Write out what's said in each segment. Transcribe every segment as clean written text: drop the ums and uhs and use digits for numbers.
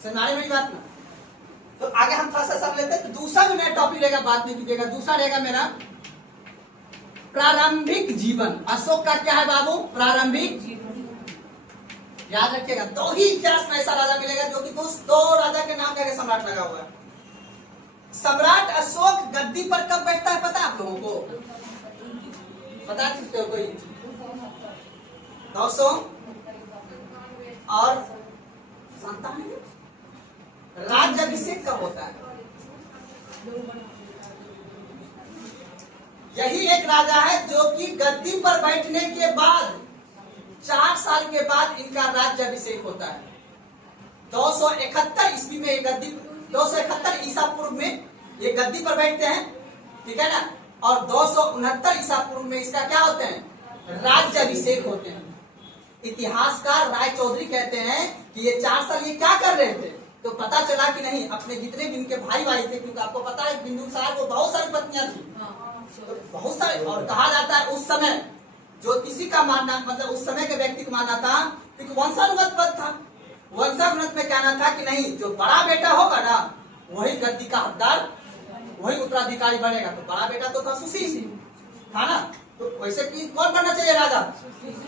समझाने मेरी बात ना। तो आगे हम थोड़ा सा सब लेते हैं। तो दूसरा जो मेरा टॉपिक रहेगा, बात नहीं कीजिएगा, दूसरा रहेगा मेरा प्रारंभिक जीवन। अशोक का क्या है बाबू? प्रारंभिक जीवन। याद रखिएगा, दो ही इतिहास में ऐसा राजा मिलेगा जो कि दो राजा के नाम का सम्राट लगा हुआ है। सम्राट अशोक गद्दी पर कब बैठता है पता है आप लोगों को? पता है कोई? 900 और 97। राज्याभिषेक कब होता है? यही एक राजा है जो कि गद्दी पर बैठने के बाद 4 साल के बाद इनका राज्याभिषेक होता है। 271 ईस्वी में ये गद्दी, 271 ईसा पूर्व में ये गद्दी पर बैठते हैं, ठीक है ना। और 269 ईसा पूर्व में इसका क्या होते हैं? राज्याभिषेक होते हैं। इतिहासकार राय चौधरी कहते हैं कि ये 4 साल ये क्या कर रहे थे? तो पता चला कि नहीं, अपने जितने भी इनके भाई थे, क्योंकि आपको पता है बिंदुसार को बहुत सारी पत्नियां थी, तो बहुत सारे, और कहा जाता है उस समय जो किसी का मानना, मतलब उस समय के व्यक्ति का मानना था, क्योंकि वंशानुगत पद था, वंशानुगत में कहना था कि नहीं, जो बड़ा बेटा होगा ना वही गद्दी का हकदार, वही उत्तराधिकारी बनेगा। तो बड़ा बेटा तो था सुशील, था ना। तो वैसे कि कौन बनना चाहिए राजा?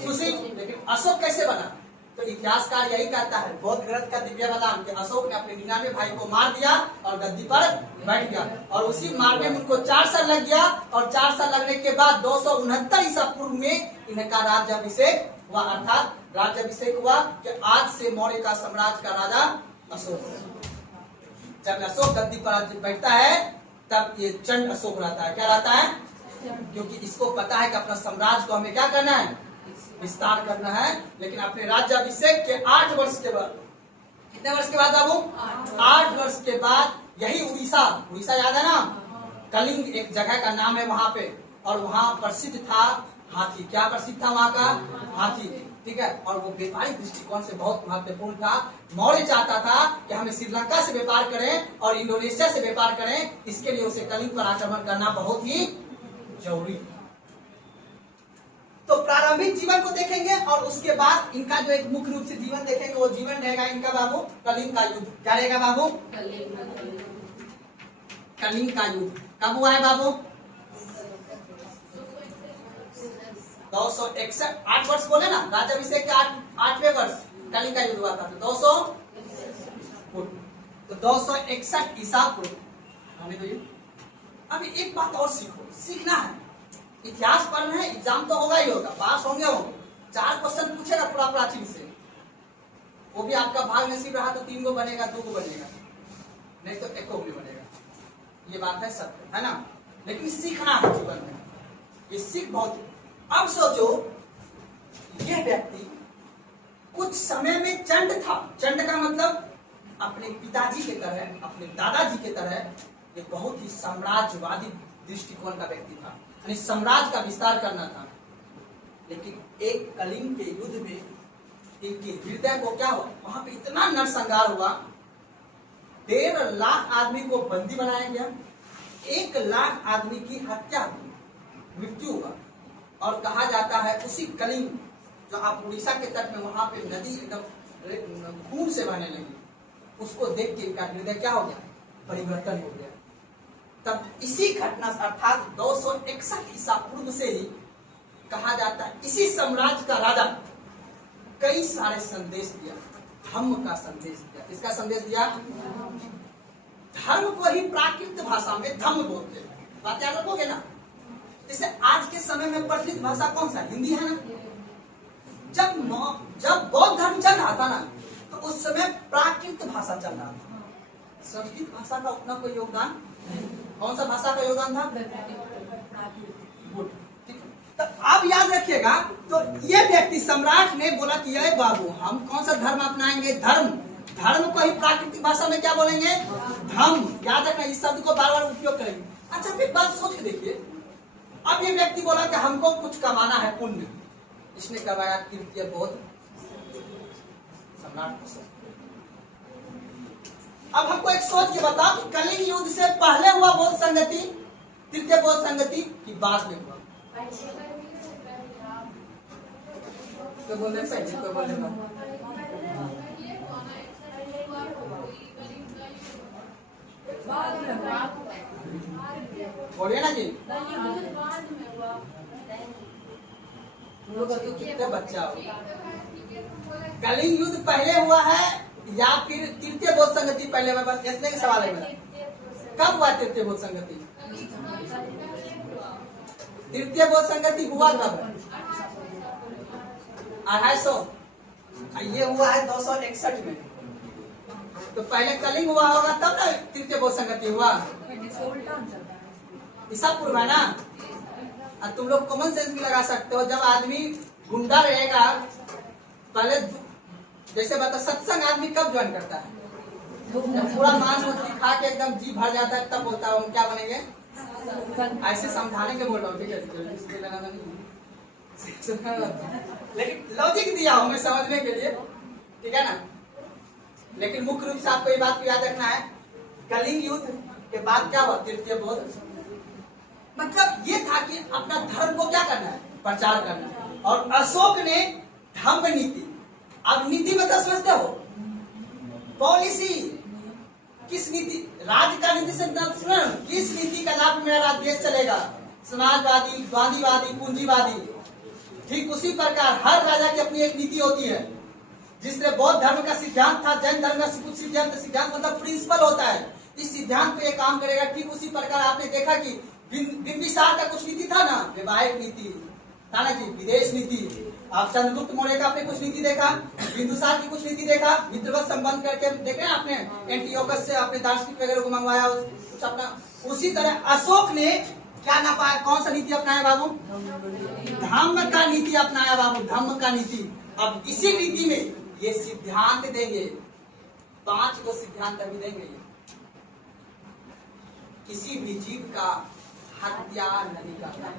सुशील। लेकिन अशोक कैसे बना? तो इतिहासकार यही कहता है, बौद्ध ग्रंथ का दिव्य बदान कि अशोक ने अपने 99 भाई को मार दिया और गद्दी पर बैठ गया, और उसी मारने में उनको 4 साल लग गया, और 4 साल लगने के बाद 269 ईसा पूर्व में इनका राज्याभिषेक हुआ। अर्थात राज्याभिषेक हुआ कि आज से मौर्य का साम्राज्य का राजा अशोक। जब अशोक गद्दी पर बैठता है तब ये चंड अशोक रहता है। क्या रहता है? क्योंकि इसको पता है कि अपना साम्राज्य को हमें क्या करना है? विस्तार करना है। लेकिन अपने राज्याभिषेक के 8 वर्ष के बाद, कितने वर्ष के बाद बाबू? 8 वर्ष के बाद यही उड़ीसा, उड़ीसा याद है ना, कलिंग एक जगह का नाम है वहां पे, और वहां प्रसिद्ध था हाथी। क्या प्रसिद्ध था वहां का? हाथी, ठीक है। और वो व्यापारिक दृष्टिकोण से बहुत महत्वपूर्ण था। मौर्य चाहता था कि हमें श्रीलंका से व्यापार करें और इंडोनेशिया से व्यापार करें, इसके लिए उसे कलिंग पर आक्रमण करना बहुत ही जरूरी था। तो प्रारंभिक जीवन को देखेंगे, और उसके बाद इनका जो एक मुख्य रूप से जीवन देखेंगे, वो जीवन रहेगा इनका बाबू कलिंग का युद्ध। क्या रहेगा बाबू? कलिंग का युद्ध कब हुआ है बाबू? 261, 8 वर्ष बोले ना, राज्याभिषेक के 8वें वर्ष कलिंग का युद्ध हुआ था। तो 261 ईसा पूर्व। अभी एक बात और सीखना है। इतिहास पढ़ना है, एग्जाम तो होगा ही होगा, पास होंगे 4 क्वेश्चन पूछेगा पूरा प्राचीन से, वो भी आपका भाग नसीब रहा तो 3 गो बनेगा, 2 गो बनेगा, नहीं तो 1 गो भी बनेगा। ये बात है सब, है ना। लेकिन सीखना है जीवन में, ये सीख बहुत। अब सोचो, ये व्यक्ति कुछ समय में चंड था। चंड का मतलब अपने पिताजी के तरह, अपने दादाजी के तरह, ये बहुत ही साम्राज्यवादी दृष्टिकोण का व्यक्ति था, यानी साम्राज्य का विस्तार करना था। लेकिन एक कलिंग के युद्ध में इनके हृदय को क्या हुआ? वहां पे इतना नरसंहार हुआ, 1.5 लाख आदमी को बंदी बनाया गया, 1 लाख आदमी की हत्या हुई, मृत्यु हुआ। और कहा जाता है उसी कलिंग, जो आप उड़ीसा के तट में, वहां पे नदी एकदम खून से बहने लगी, उसको देख के इनका हृदय क्या हो गया? परिवर्तन हो गया। तब इसी घटना अर्थात 261 ईसा पूर्व से ही कहा जाता है इसी साम्राज्य का राजा कई सारे संदेश दिया, धम्म का संदेश दिया। किसका संदेश दिया? धर्म को ही प्राकृत भाषा में धम्म बोलते हैं। बात याद रखोगे ना। जैसे आज के समय में प्रचलित भाषा कौन सा? हिंदी है ना। जब बौद्ध धर्म चल रहा था ना, तो उस समय प्राकृत भाषा चल रहा था, संस्कृत भाषा का उतना कोई योगदान नहीं। कौन सा भाषा का योगदान था? तो आप याद रखिएगा। तो ये व्यक्ति सम्राट ने बोला कि अरे बाबू, हम कौन सा धर्म अपनाएंगे? धर्म को ही प्राकृतिक भाषा में क्या बोलेंगे? धर्म। याद रखना, इस शब्द को बार बार उपयोग करेंगे। अच्छा, फिर बात सोच के देखिए। अब ये व्यक्ति बोला कि हमको कुछ कमाना है, पुण्य। इसने कमाया तृतीय बौद्ध सम्राट को। अब हमको एक सोच के बताओ कि कलिंग युद्ध से पहले हुआ बौद्ध संगति, तृतीय बौद्ध संगति की बाद में हुआ? तो बोलने सही, तो बोलने बोलिए ना जी। बाद में हुआ। तुम लोग तो कितने बच्चा हो। कलिंग युद्ध पहले हुआ है या फिर तृतीय बोध संगति पहले में? बस इतने के सवाल है मेरा। कब हुआ तृतीय बोध संगति? तृतीय बोध संगति हुआ कब? 250। ये हुआ है 261 में। तो पहले कलिंग हुआ होगा तब ना तृतीय बोध संगति हुआ। ईसा पूर्व है ना। और तुम लोग कॉमन सेंस भी लगा सकते हो। जब आदमी गुंडा रहेगा, पहले जैसे बता सत्संग आदमी कब ज्वाइन करता है? जब पूरा मांस मछली खा के एकदम जी भर जाता है तब बोलता है हम क्या बनेंगे। ऐसे समझाने के बोल रहा हूँ, ठीक है। लेकिन लॉजिक दिया हूँ मैं समझने के लिए, ठीक है ना। लेकिन मुख्य रूप से आपको ये बात को याद रखना है, कलिंग युद्ध के बाद क्या हुआ? तृतीय बोध। मतलब ये था कि अपना धर्म को क्या करना है? प्रचार करना है। और अशोक ने धम्म नीति, अब नीति मतलब समझते हो? पॉलिसी। किस नीति? राज्य का नीति से किस नीति का लाभ मेरा देश चलेगा? समाजवादी, गांधीवादी, पूंजीवादी। ठीक उसी प्रकार हर राजा की अपनी एक नीति होती है। जिसने बौद्ध धर्म का सिद्धांत था, जैन धर्म का कुछ सिद्धांत मतलब प्रिंसिपल होता है। इस सिद्धांत पे ये काम करेगा। ठीक उसी प्रकार आपने देखा कि बिंबिसार का कुछ नीति था ना, वैवाहिक नीति था ना जी, विदेश नीति। आप चंद्रगुप्त मौर्य का आपने कुछ नीति देखा, बिंदुसार की कुछ नीति देखा, मित्रवत संबंध करके देखे आपने, एंटियोकस से आपने दार्शनिक वगैरह को मंगवाया कुछ अपना। उसी तरह अशोक ने क्या ना पाया, कौन सा नीति अपनाया बाबू? धम्म का नीति अपनाया बाबू, धम्म का नीति। अब इसी नीति में ये सिद्धांत देंगे, 5 को सिद्धांत अभी देंगे। किसी भी जीव का हत्या नहीं करना,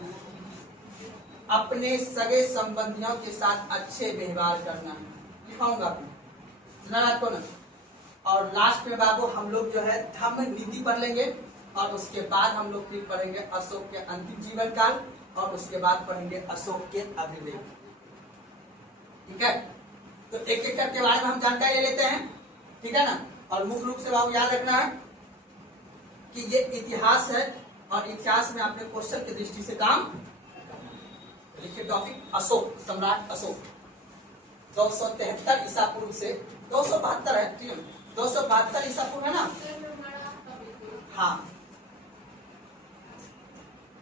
अपने सगे संबंधियों के साथ अच्छे व्यवहार करना। लिखाऊंगा आपको ना। और लास्ट में बाबू हम लोग जो है धम्म नीति पढ़ लेंगे और उसके बाद हम लोग फिर पढ़ेंगे अशोक के अंतिम जीवन काल और उसके बाद पढ़ेंगे अशोक के अभिलेख। ठीक है, तो एक एक करके बारे में हम जानकारी ले लेते हैं, ठीक है ना। और मुख्य रूप से बाबू याद रखना है कि ये इतिहास है और इतिहास में आपने क्वेश्चन की दृष्टि से काम लिखिए। टॉपिक अशोक, सम्राट अशोक। 273 ईसा पूर्व से 272 है, ठीक है, 272 ईसा पूर्व है ना। हाँ,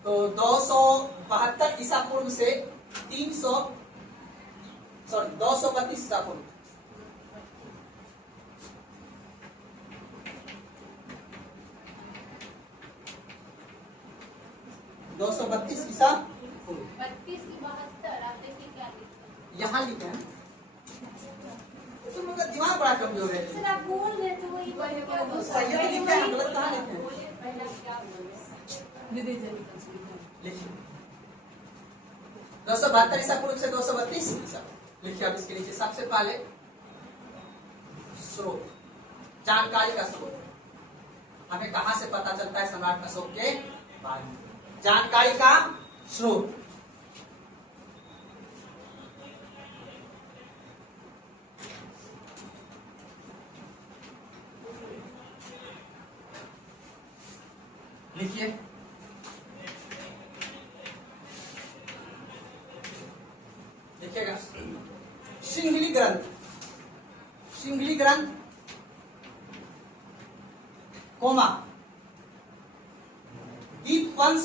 तो 272 ईसा पूर्व से 232 ईसा पूर्व। दो सौ 32 ईसा पूर्व। 32 की 72 आप देखिए क्या लिखा है। यहाँ लिखे हैं। तुम लोग का दिमाग बड़ा कमजोर है। सर आप बोल रहे थे वही पढ़े बोल। सही है, लिखा है, गलत कहाँ लिखे हैं? पहले क्या बोले लिखिए 272 ईसा पूर्व से 232 ईसा। लिखिए अब इसके नीचे सबसे पहले स्रोत, जानकारी का स्रोत। हमें कहां से पता चलता है सम्राट अशोक के बारे में? जानकारी का स्रोत। लिखिए लिखिएगा। सिंघली ग्रंथ, सिंघली ग्रंथ कोमा दीपवंश,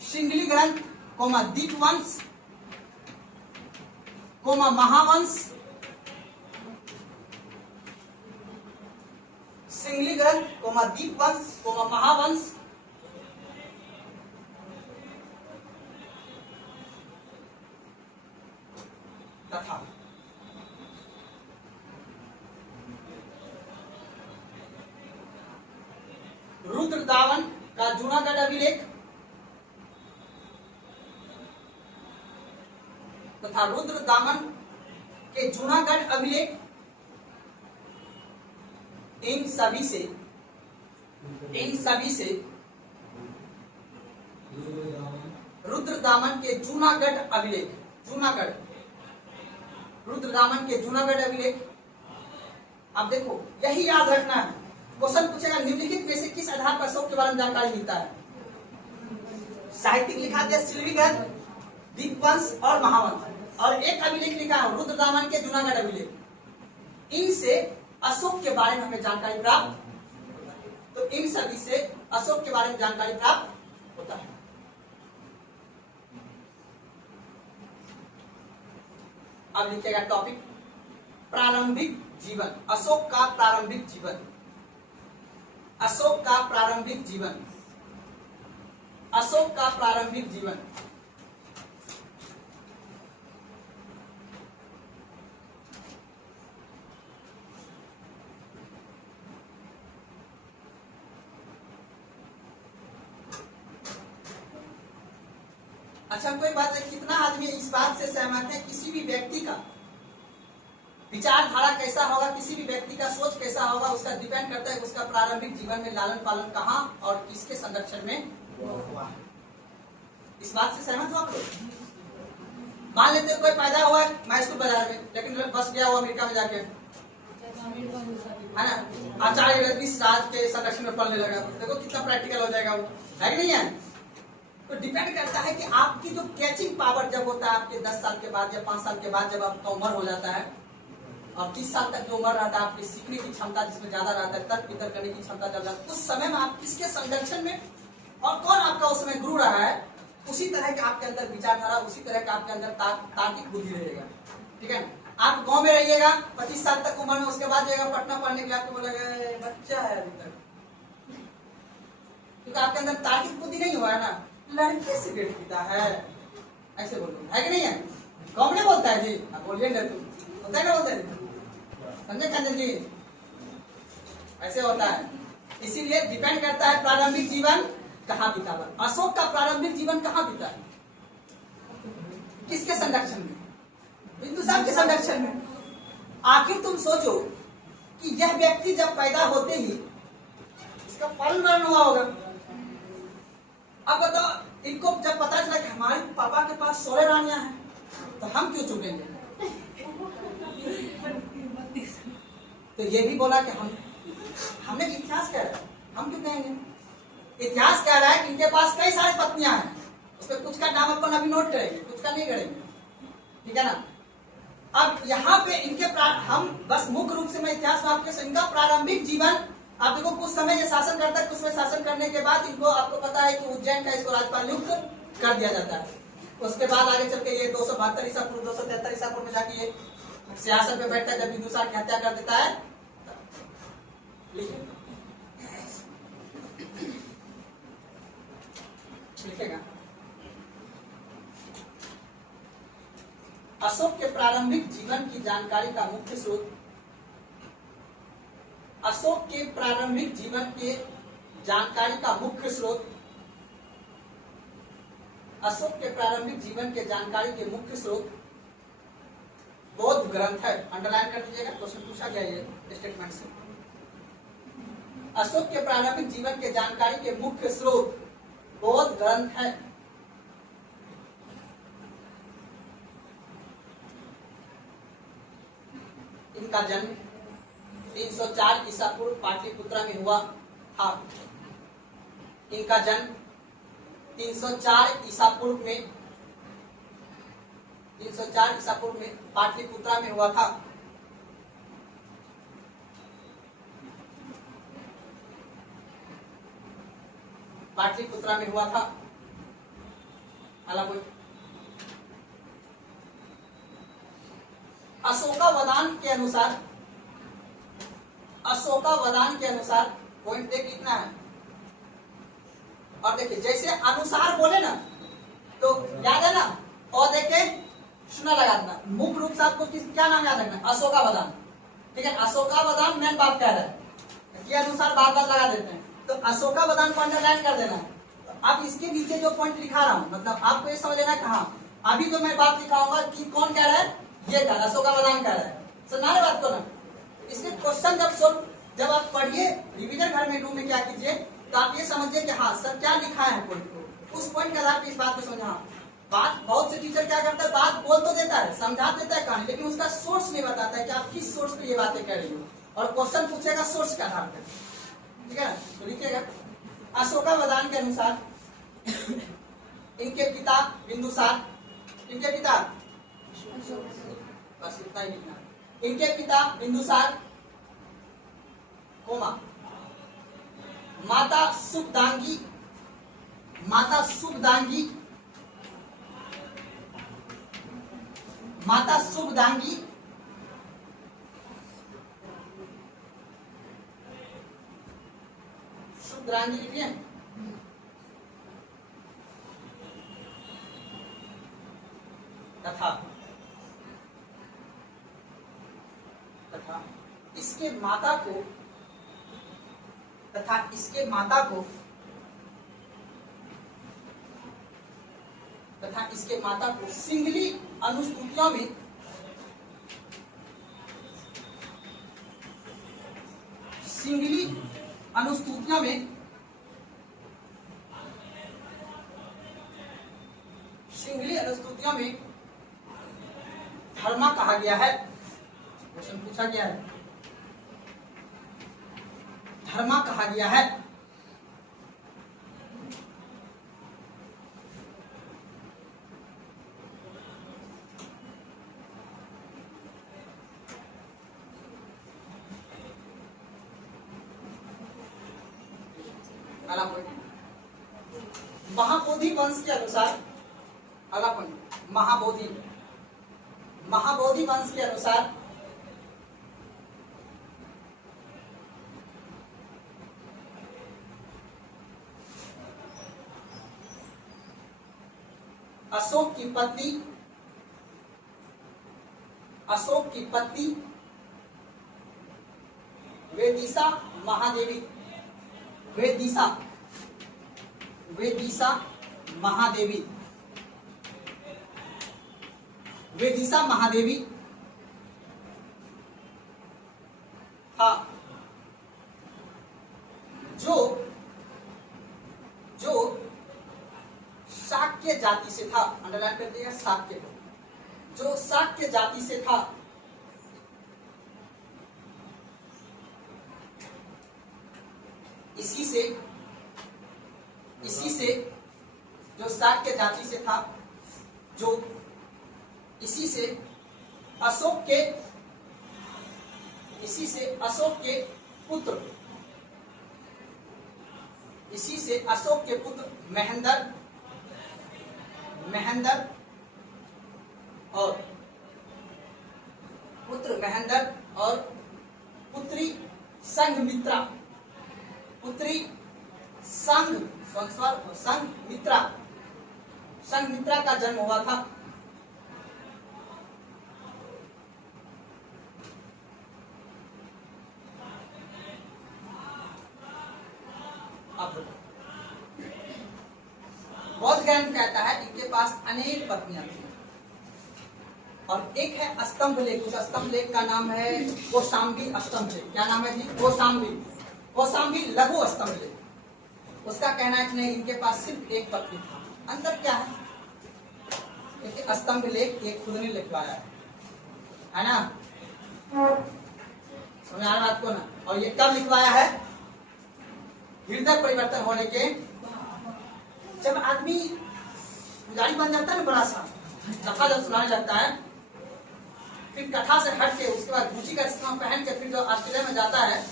सिंघली ग्रंथ कोमा दीपवंश कोमा महावंश, सिंघली ग्रंथ कोमा दीपवंश कोमा महावंश, तथा रुद्रदामन का जूनागढ़ अभिलेख तथा रुद्रदामन के जूनागढ़ अभिलेख, इन सभी से रुद्रदामन के जूनागढ़ अभिलेख, जूनागढ़ रुद्रदामन के जूनागढ़ अभिलेख। अब देखो यही याद रखना है, क्वेश्चन पूछेगा निम्नलिखित में से किस आधार पर अशोक के बारे में जानकारी मिलता है? साहित्यिक लिखा थे सिलविगत, दीपवंश और महावंश, और एक अभिलेख लिखा है रुद्रदामन के जूनागढ़ अभिलेख। इनसे अशोक के बारे में हमें जानकारी प्राप्त, तो इन सभी से अशोक के बारे में जानकारी प्राप्त होता है। अब लिखेगा टॉपिक प्रारंभिक जीवन, अशोक का प्रारंभिक जीवन, अशोक का प्रारंभिक जीवन, अशोक का प्रारंभिक जीवन। अच्छा, कोई बात है, कितना आदमी इस बात से सहमत है किसी भी व्यक्ति का विचारधारा कैसा होगा, किसी भी व्यक्ति का सोच कैसा होगा, उसका डिपेंड करता है उसका प्रारंभिक जीवन में लालन पालन कहाँ और किसके संरक्षण में हुआ है। इस बात से सहमत हो आप लोग? मान लेते हैं कोई पैदा हुआ मैं स्कूल बाजार में, लेकिन बस गया हुआ अमेरिका में जाके, है ना, आचार्य राज के संरक्षण में पढ़ने लगा, देखो कितना प्रैक्टिकल हो जाएगा वो, है कि नहीं है? तो डिपेंड करता है कि आपकी जो कैचिंग पावर जब होता है आपके 10 साल के बाद या 5 साल के बाद, जब आपका उम्र हो जाता है और 30 साल तक जो उम्र रहता है आपकी सीखने की क्षमता जिसमें ज्यादा रहता है, तर्क वितर्क करने की क्षमता ज्यादा, उस समय में आप किसके संरक्षण में और कौन आपका उस समय गुरु रहा है, उसी तरह के आपके अंदर विचारधारा, उसी तरह के आपके अंदर तार्किक बुद्धि रहेगा। ठीक है, आप गाँव में रहिएगा 25 साल तक उम्र में, उसके बाद जाएगा पटना पढ़ने के लिए, आपको बोलेगा बच्चा है अभी तक, क्योंकि आपके अंदर तार्किक बुद्धि नहीं हुआ है ना। लड़के सिगरेट पीता है, ऐसे बोलो, है कि नहीं है? कौन नहीं बोलता है जी? बोलिए ना, तू होता है ना, बोलते हैं, समझे कंजन जी? ऐसे होता है। इसीलिए डिपेंड करता है प्रारंभिक जीवन कहाँ बीता हुआ। अशोक का प्रारंभिक जीवन कहाँ बीता है? किसके संरक्षण में? बिंदुसार के संरक्षण में। आखिर तुम सोचो कि यह व्यक्ति जब पैदा होते ही इसका पालन मरण हुआ होगा। अब बताओ, इनको जब पता चला कि हमारे पापा के पास 16 रानियां हैं, तो हम क्यों चुकेंगे? तो ये भी बोला कि हमने इतिहास कह रहा है, हम क्यों कहेंगे? इतिहास कह रहा है कि इनके पास कई सारी पत्नियां हैं, उसमें कुछ का नाम अपन अभी नोट करेंगे, कुछ का नहीं करेंगे, ठीक है ना। अब यहाँ पे इनके हम बस मुख्य रूप से मैं इतिहास में आपके इनका प्रारंभिक जीवन, आप देखो कुछ समय ये शासन करता है, कुछ समय शासन करने के बाद इनको आपको पता है कि उज्जैन का इसको राज्यपाल नियुक्त कर दिया जाता है। उसके बाद आगे चल के ये 272 ईसा पूर्व 273 ईसा पूर्व में जाके ये सियासत पे बैठता है, जब बिंदुसार की हत्या कर देता है। लिखेगा अशोक के प्रारंभिक जीवन की जानकारी का मुख्य स्रोत, अशोक के प्रारंभिक जीवन के जानकारी का मुख्य स्रोत, अशोक के प्रारंभिक जीवन के जानकारी के मुख्य स्रोत बौद्ध ग्रंथ है। अंडरलाइन कर दीजिएगा, क्वेश्चन पूछा गया ये स्टेटमेंट से। अशोक के प्रारंभिक जीवन के जानकारी के मुख्य स्रोत बौद्ध ग्रंथ है। इनका जन्म 304 ईसा पूर्व पाटलिपुत्रा में हुआ था। इनका जन्म 304 ईसा पूर्व में, 304 ईसा पूर्व में पाटलिपुत्रा में हुआ था। पाटलिपुत्रा में हुआ था। अलग अशोकावदान के अनुसार, अशोकावदान के अनुसार पॉइंट देख लिखना है। और देखिए जैसे अनुसार बोले ना तो याद है ना, और देखे सुना लगा देना। मुख्य रूप से आपको क्या नाम याद रखना? अशोकावदान। ठीक है, अशोकावदान मेन बात कह रहा है कि अनुसार बार बार लगा देते हैं, तो अशोकावदान को अंडरलाइन कर देना है। तो अब इसके नीचे जो पॉइंट लिखा रहा हूं, मतलब आपको ये समझ लेना कहा अभी जो मैं बात लिखाऊंगा कि कौन कह रहा है, ये कह रहा है, अशोकावदान कह रहा है। सुना रहे बात को ना? इसलिए क्वेश्चन जब आप पढ़िए रिवीजन घर में रूम में क्या कीजिए, तो आप ये समझिए कि हाँ सर क्या लिखा है पॉइंट को, उस पॉइंट के आधार पर इस बात को समझा। बात बहुत से टीचर क्या करता है, बात बोल तो देता है, समझा देता है कहानी, लेकिन उसका सोर्स नहीं बताता है कि आप किस सोर्स पे ये बातें कह रही हो, और क्वेश्चन पूछेगा सोर्स के आधार पर। ठीक है, तो लिखिएगा अशोकावदान के अनुसार इनके पिता बिंदुसार, इनके पिता, बस इतना ही लिखना। इनके पिता बिंदुसार, कोमा, माता शुभदांगी, माता शुभदांगी, माता शुभदांगी, शुभदांगी लिखिए। तथा तथा इसके माता को, तथा इसके माता को, तथा इसके माता को सिंगली अनुस्तुतियों में सिंगली अनुस्तुतियों में सिंगली अनुस्तुतियों में धर्मा कहा गया है। क्वेश्चन पूछा गया है, धर्मा कहा गया है। अगला पॉइंट, महाबोधि वंश के अनुसार, अगला पॉइंट महाबोधि, महाबोधि वंश के अनुसार अशोक की पत्नी, अशोक की पत्नी वेदिशा महादेवी, वेदिशा, वेदिशा महादेवी, वेदिशा महादेवी था जो जो शाक्य जाति से था। अंडरलाइन कर दिया शाक्य को, जो शाक्य जाति से था। इसी से जो शाक्य जाति से था, जो इसी से अशोक के, इसी से अशोक के पुत्र, इसी से अशोक के पुत्र महेंद्र, महेंद्र और पुत्र महेंद्र और पुत्री संघमित्रा, पुत्री संघमित्रा, संघमित्रा का जन्म हुआ था। बौद्ध ज्ञान कहता है इनके पास अनेक पत्नियां थी और एक है स्तंभ लेख। उस स्तंभ लेख का नाम है कौशाम्बी स्तंभ लेख। क्या नाम है जी? कौशाम्बी, कौशाम्बी लघु स्तंभ लेख। उसका कहना है कि नहीं, इनके पास सिर्फ एक पत्नी था। अंतर क्या है? एक स्तंभ लेख एक खुद ने लिखवाया है ना? समझ आ रहा आपको ना? और ये कब लिखवाया है? हृदय परिवर्तन होने के, जब आदमी पुजारी बन जाता है ना, बड़ा सा कथा जब सुनाने लगता है, फिर कथा से हट के उसके बाद रुचि का इस्तेमाल पहन के फिर जो ऑस्ट्रेलिया में जाता है,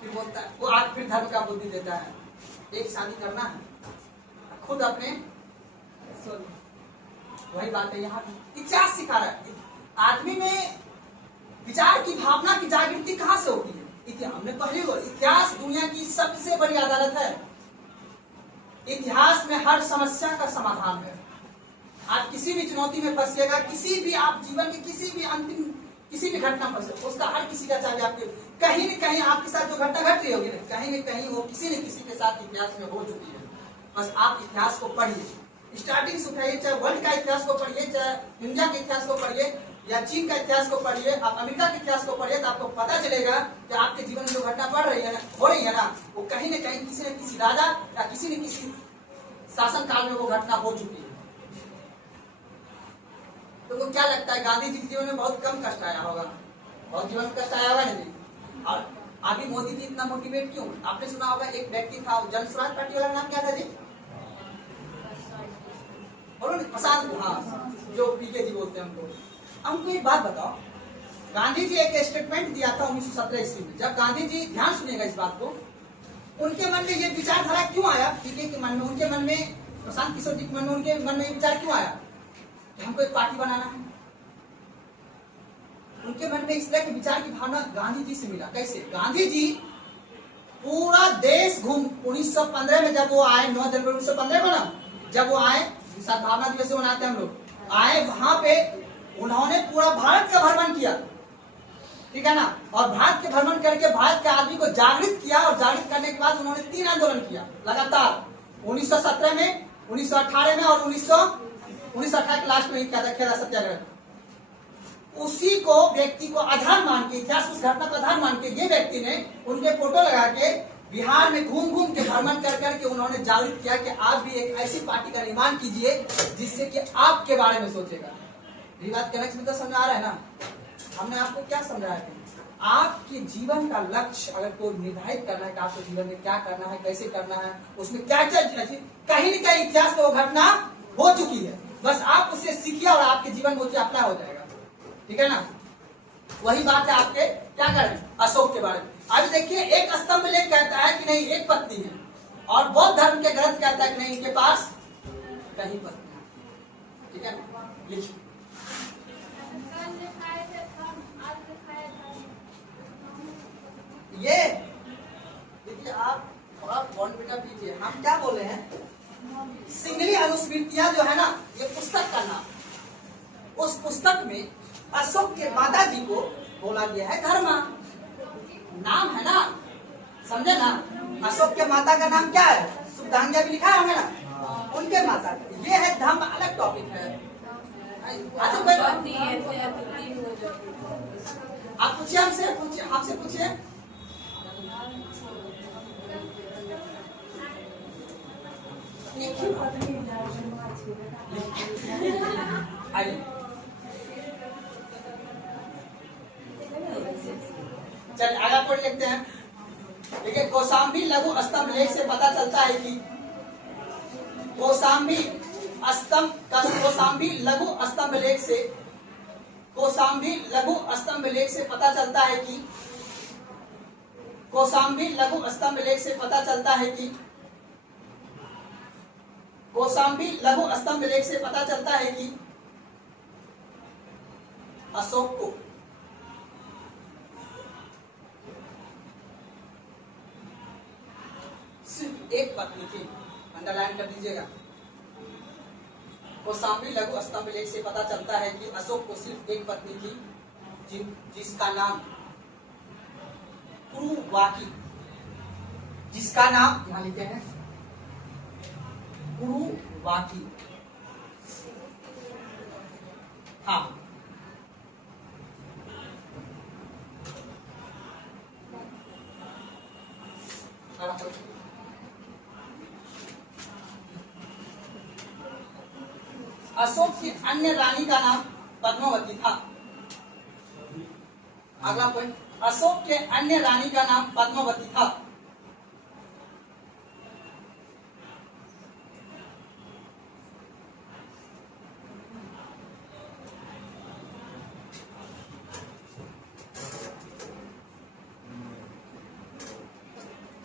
फिर बोलता है वो आज फिर धर्म का बुद्धि देता है, एक शादी करना है खुद अपने। वही बात है, यहाँ इतिहास सिखा रहा है आदमी में विचार की भावना की जागृति कहाँ से होती है? इतिहास। हमने पहले बोला इतिहास दुनिया की सबसे बड़ी अदालत है। इतिहास में हर समस्या का समाधान है। आप किसी भी चुनौती में फंसिएगा, किसी भी आप जीवन के किसी भी अंतिम किसी भी घटना फंसे, उसका हर किसी का चाहे आपके कहीं न कहीं आपके साथ जो घटना घट रही होगी ना, कहीं न कहीं वो किसी न किसी के साथ इतिहास में हो चुकी है। बस आप इतिहास को पढ़िए, स्टार्टिंग से उठाइए, चाहे वर्ल्ड का इतिहास को पढ़िए, चाहे इंडिया के इतिहास को पढ़िए या चीन का इतिहास को पढ़िए, आप अमेरिका के इतिहास को पढ़िए, तो आपको पता चलेगा कि आपके जीवन में जो घटना बढ़ रही है ना, हो रही है ना, वो कहीं न कहीं किसी न किसी राजा या किसी न किसी शासन काल में वो घटना हो चुकी है। तो वो क्या लगता है, गांधी जी के जीवन में बहुत कम कष्ट आया होगा, बहुत जीवन में कष्ट आया होगा नहीं? और अभी मोदी जी इतना मोटिवेट क्यों? आपने सुना होगा एक व्यक्ति था, जन स्वराज पार्टी वाला नाम क्या था जी? बोलो ना प्रशांत, हाँ जो पीके जी बोलते हैं हमको एक बात बताओ, गांधी जी एक स्टेटमेंट दिया था 1917 ईस्वी में। जब गांधी जी, ध्यान सुनिएगा इस बात को, उनके मन में ये विचारधारा क्यों आया, पीके के मन में, उनके मन में, प्रशांत किशोर जी के मन में, उनके मन में ये विचार क्यों आया कि हमको एक पार्टी बनाना है? उनके मन में इस तरह के विचार की भावना गांधी जी से मिला। कैसे? गांधी जी पूरा देश घूम 1915 में जब वो आए, 9 जनवरी 1915 को ना, जब वो आए, सद्भावना दिवस मनाते हैं हम लोग, आए वहां पे उन्होंने पूरा भारत का भ्रमण किया, ठीक है ना, और भारत के भ्रमण करके भारत के आदमी को जागृत किया, और जागृत करने के बाद उन्होंने 3 आंदोलन किया लगातार, 1917 में, 1918 में, और 1918 के लास्ट में क्या था, खेड़ा सत्याग्रह। उसी को व्यक्ति को आधार मान के, इतिहास उस घटना को आधार मान के, ये व्यक्ति ने उनके फोटो लगा के बिहार में घूम घूम के भ्रमण कर करके उन्होंने जागृत किया कि आप भी एक ऐसी पार्टी का निर्माण कीजिए जिससे कि आपके बारे में सोचेगा। ये बात कनेक्ट में तो समझ आ रहा है ना? हमने आपको क्या समझाया कि आपके जीवन का लक्ष्य अगर कोई निर्धारित करना है कि आपको जीवन में क्या करना है, कैसे करना है, उसमें क्या क्या कहीं न कहीं इतिहास में वो घटना हो चुकी है, बस आप उससे सीखिए और आपके जीवन में अप्लाई हो जाएगा, ठीक है ना? वही बात है आपके क्या करें अशोक के बारे में। अभी देखिए, एक स्तंभ लेख कहता है कि नहीं एक पत्नी है, और बौद्ध धर्म के ग्रंथ कहता है कि नहीं इनके पास कहीं पत्नी है, ठीक है? लिखिए, ये देखिए आप थोड़ा कॉन्फिडेंट कीजिए। हम क्या बोले हैं, सिंगली अनुस्मृतियां जो है ना, ये पुस्तक का नाम, उस पुस्तक में अशोक के माता जी को बोला गया है धर्मा, नाम है ना, समझे ना? अशोक के माता का नाम क्या है, सुधांग्या भी लिखा है ना, उनके माता का, ये है धर्म, अलग टॉपिक है। अच्छा कोई आप पूछिए हमसे, पूछिए आपसे पूछिए। आइए चलिए आगे पढ़ लेते हैं। देखिए, कौशाम्बी लघु स्तंभ लेख से पता चलता है कि कौशाम्बी लघु स्तंभ लेख से, कौशाम्बी लघु स्तंभ लेख से पता चलता है कि, कौशाम्बी लघु स्तंभ लेख से पता चलता है कि, कौशाम्बी लघु स्तंभ लेख से पता चलता है कि अशोक को सिर्फ एक पत्नी थी, अंडरलाइन कर दीजिएगा। कौशाम्बी लघु स्तंभ लेख से पता चलता है कि अशोक को सिर्फ एक पत्नी थी, जिसका नाम कुरुवाकी, जिसका नाम यहाँ लिखे हैं कुरुवाकी। हाँ, अशोक की अन्य रानी का नाम पद्मावती था। अगला पॉइंट, अशोक के अन्य रानी का नाम पद्मावती था।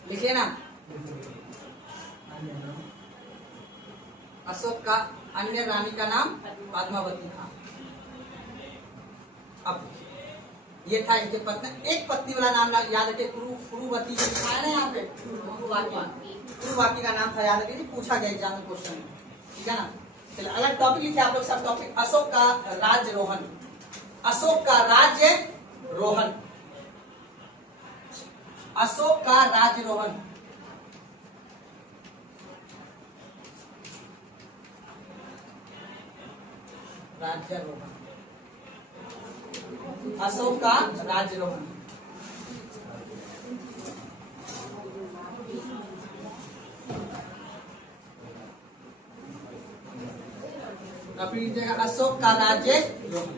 लिखिए ना, अशोक का अन्य रानी का नाम पद्मावती था। अब ये था इनके पत्नी, एक पत्नी वाला नाम याद रखिए, कुरुवती लिखा है ना यहाँ पे, कुरुवाकी का नाम था, याद रखिए, पूछा गया एग्जाम में क्वेश्चन, ठीक है ना? चलिए अलग टॉपिक लिखिए आप लोग सब टॉपिक। अशोक का राज्यरोहण, अशोक का राज्यरोहण, अशोक का राज्यरोहण, राज्यारोहण, अशोक का राज्यरोहण। लीजिएगा अशोक का राज्यरोहण।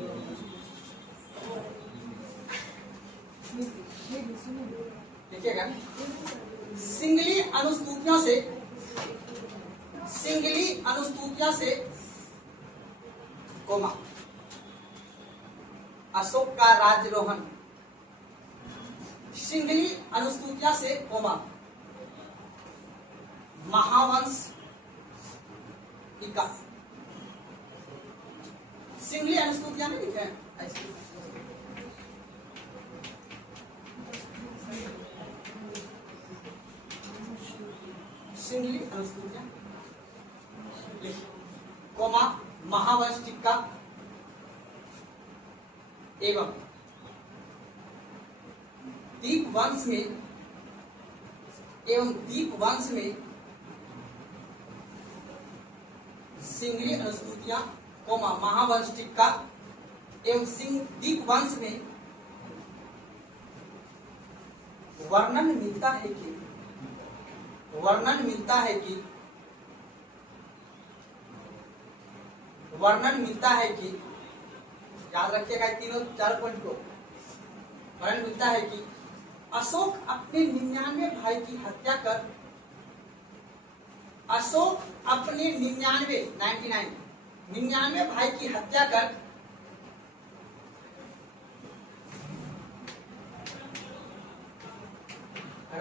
देखिएगा, सिंगली अनुस्तुतियों से कोमा अशोक का राज्यरोहण, सिंगली अनुस्तुतियां से कोमा महावंश टीका। सिंगली अनुस्तुतियां नहीं लिखे हैं ऐसे। सिंगली अनुस्तुतियां कोमा महावंश टीका एवं दीप वंश में सिंगली अनुस्तुतियां कोमा महावंश टीका एवं दीप वंश में वर्णन मिलता है कि याद रखिएगा तीनों चार पॉइंट को। वर्णन मिलता है कि अशोक अपने 99 भाई की हत्या कर 99 भाई की हत्या कर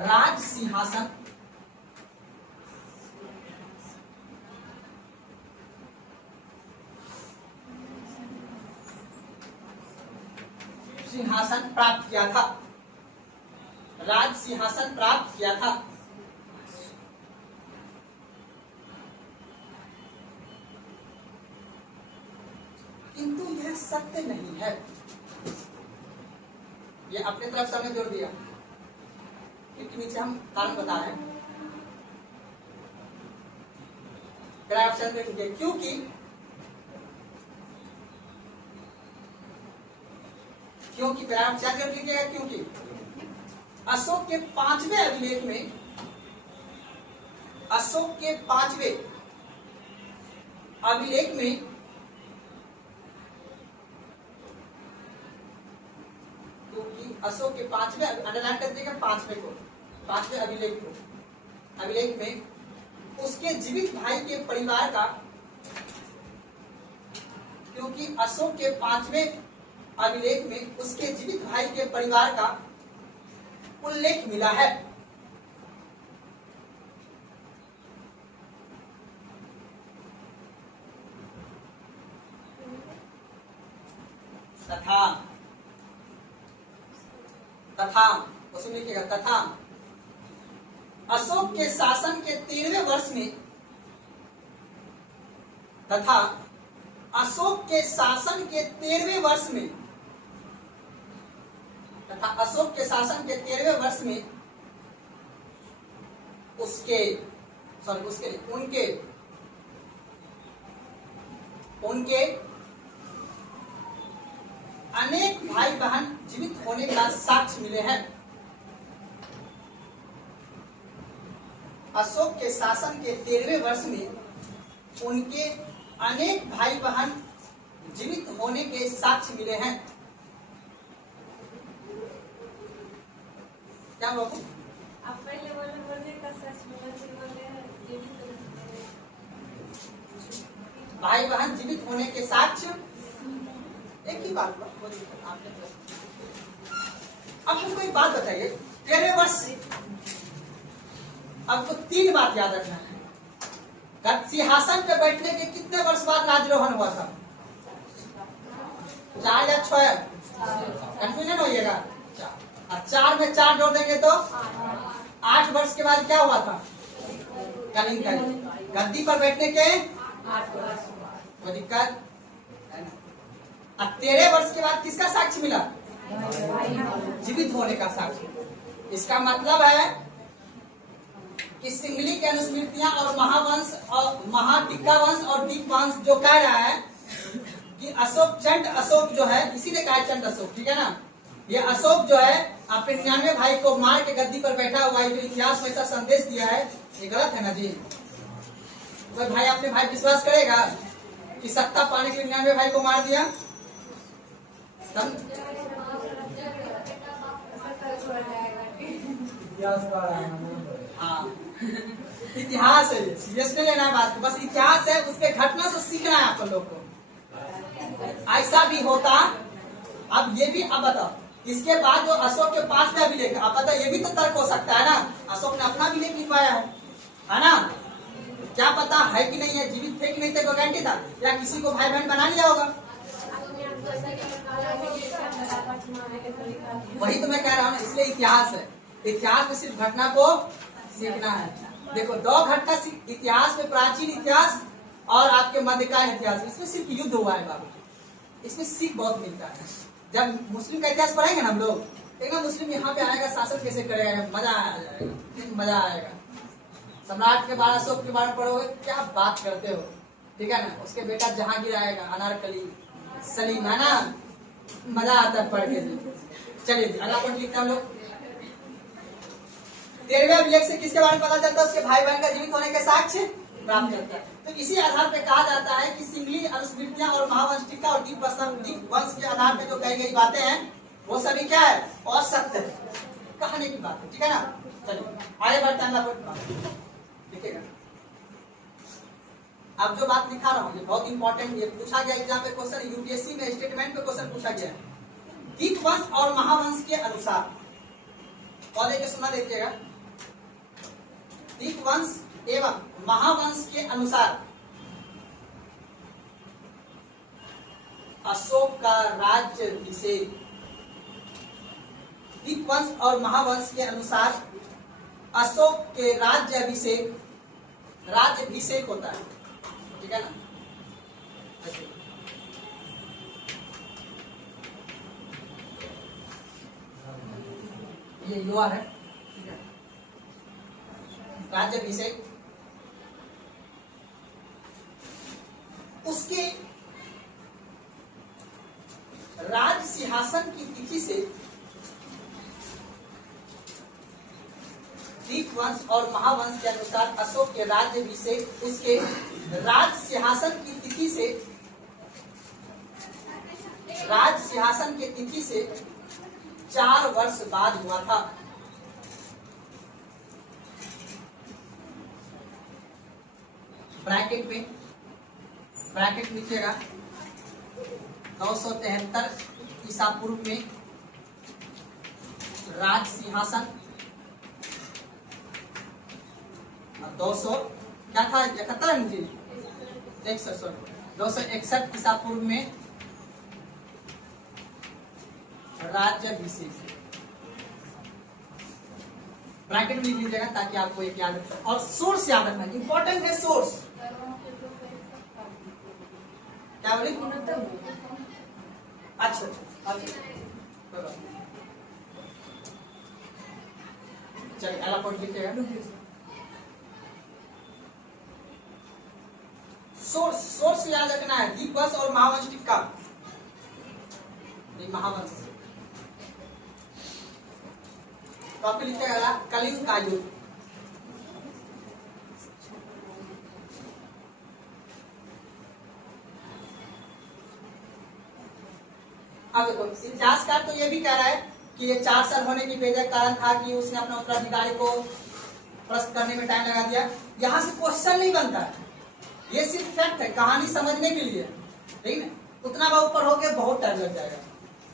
राज सिंहासन प्राप्त किया था। राज सिंहासन प्राप्त किया था। किंतु यह सत्य नहीं है। ये अपने तरफ से हमने जोड़ दिया क्योंकि नीचे हम कारण बता रहे हैं। क्योंकि लिखिएगा क्योंकि अशोक के 5वें अभिलेख में क्योंकि अशोक के 5वें अंडरलाइन कर दिएगा 5वें अभिलेख में उसके जीवित भाई के परिवार का, क्योंकि अशोक के 5वें अभिलेख में उसके जीवित भाई के परिवार का उल्लेख मिला है। तथा उसमें लिखिएगा तथा अशोक के शासन के 13वें वर्ष में उनके अनेक भाई बहन जीवित होने का साक्ष्य मिले हैं। अशोक के शासन के 13वें वर्ष में उनके अनेक भाई बहन जीवित होने के साक्ष्य मिले हैं। क्या बाबू? आप पहले बोले का सच बोले भाई बहन जीवित होने के साक्ष्य एक ही बात। अब तुमको एक बात बताइए, 13वें वर्ष आपको 3 बात याद रखना है। सिंहासन पे बैठने के कितने वर्ष बाद राज्यरोहण हुआ था? 4 या 6? कंफ्यूजन होइएगा। 4 में 4 जोड़ देंगे तो 8 वर्ष के बाद क्या हुआ था? कलिंग का गद्दी पर बैठने के 8 वर्ष। कोई दिक्कत? 13 वर्ष के बाद किसका साक्ष्य मिला? जीवित होने का साक्ष्य। इसका मतलब है कि सिंगली की अनुस्मृतियां और महावंश और महाटिक्का वंश और दीप वंश जो कह रहा है कि चंड अशोक जो है, इसीलिए कहा चंड अशोक, ठीक है ना। ये अशोक जो है अपने 99 भाई को मार के गद्दी पर बैठा हुआ है, जो इतिहास में ऐसा संदेश दिया है, ये गलत है ना जी। कोई भाई अपने भाई विश्वास करेगा कि सत्ता पाने के लिए 99 भाई को मार दिया? हाँ, इतिहास है, सीरियस नहीं लेना है बात को, बस इतिहास है, उसके घटना से सीखना है आप लोग को। ऐसा भी होता। अब ये भी अब बताओ, इसके बाद जो अशोक के 5वें अभिलेख, अब बताओ ये भी तो तर्क हो सकता है ना, अशोक ने अपना अभिलेख लिखवाया है ना, क्या पता है कि नहीं है, जीवित थे कि नहीं थे, कोई गारंटी था, या किसी को भाई बहन बना लिया होगा। वही तो मैं कह रहा हूँ, इसलिए इतिहास है, इतिहास में सिर्फ घटना को सीखना है। देखो दो घटना इतिहास में, प्राचीन इतिहास और आपके मध्यकालीन इतिहास, इसमें सिर्फ युद्ध हुआ है बाबू, इसमें सीख बहुत मिलता है। जब मुस्लिम का इतिहास पढ़ेंगे ना हम लोग, देखना मुस्लिम यहाँ पे आएगा, शासन कैसे करेगा, मजा आ जाएगा, मजा आएगा। सम्राट के बारे, अशोक के बारे में पढ़ोगे, क्या बात करते हो, ठीक है ना। उसके बेटा जहांगीर आएगा, अनारकली, सलीम, है ना, मजा आता है पढ़ के। चलिए अगला पॉइंट लिखते हैं हम लोग। 13वें अभिलेख से किसके बारे में पता चलता है, उसके भाई बहन का जीवित होने के साक्ष्य प्राप्त करता है। तो इसी आधार पे कहा जाता है कि सिंगली अनुस्मृतियां और महावंश टीका और दीप वंश के आधार पे जो कही गई बातें हैं वो सभी क्या है, असत्य है, कहने की बात है, ठीक है ना। चलिए आगे बढ़ते हैं, लिखेगा। अब जो बात लिखा रहा हूँ ये बहुत इंपॉर्टेंट, ये पूछा गया एग्जाम में क्वेश्चन, यूपीएससी में स्टेटमेंट में क्वेश्चन पूछा गया है। दीप वंश और महावंश के अनुसार, और एक सुना देखिएगा, दीप वंश एवं महावंश के अनुसार अशोक का राज्याभिषेक, दीप वंश और महावंश के अनुसार अशोक के राज्याभिषेक, राज्याभिषेक होता है, ठीक है ना। ये युवा है, राज्याभिषेक, उसके राज सिंहासन की तिथि से दीप वंश और महावंश के अनुसार अशोक के राज्याभिषेक उसके राज सिंहासन की तिथि से, राज सिंहासन की तिथि से 4 वर्ष बाद हुआ था। ब्रैकेट में, ब्रैकेट लिखिएगा, 973 ईसा पूर्व में राज सिंहासन, 200 क्या था, 71 मुझे 261 ईसा पूर्व में राज्याभिषेक। ब्रैकेट में लिख लीजिएगा ताकि आपको एक याद रहे, और सोर्स याद रखना इंपॉर्टेंट है, सोर्स क्या बोले, अच्छा चलिए अगला पॉइंट लिखिएगा। सोर्स याद रखना है, दीप वंश और महावंश टीका, महावंश। टॉपिक लिखिएगा कलिंग का युद्ध। अब देखो इतिहासकार तो ये भी कह रहा है कि ये 4 साल होने की वजह कारण था कि उसने अपने उत्तराधिकारी को प्रश्न करने में टाइम लगा दिया। यहाँ से क्वेश्चन नहीं बनता है, ये सिर्फ फैक्ट है, कहानी समझने के लिए, ठीक है। उतना बहुत पढ़ोगे बहुत टाइम लग जाएगा,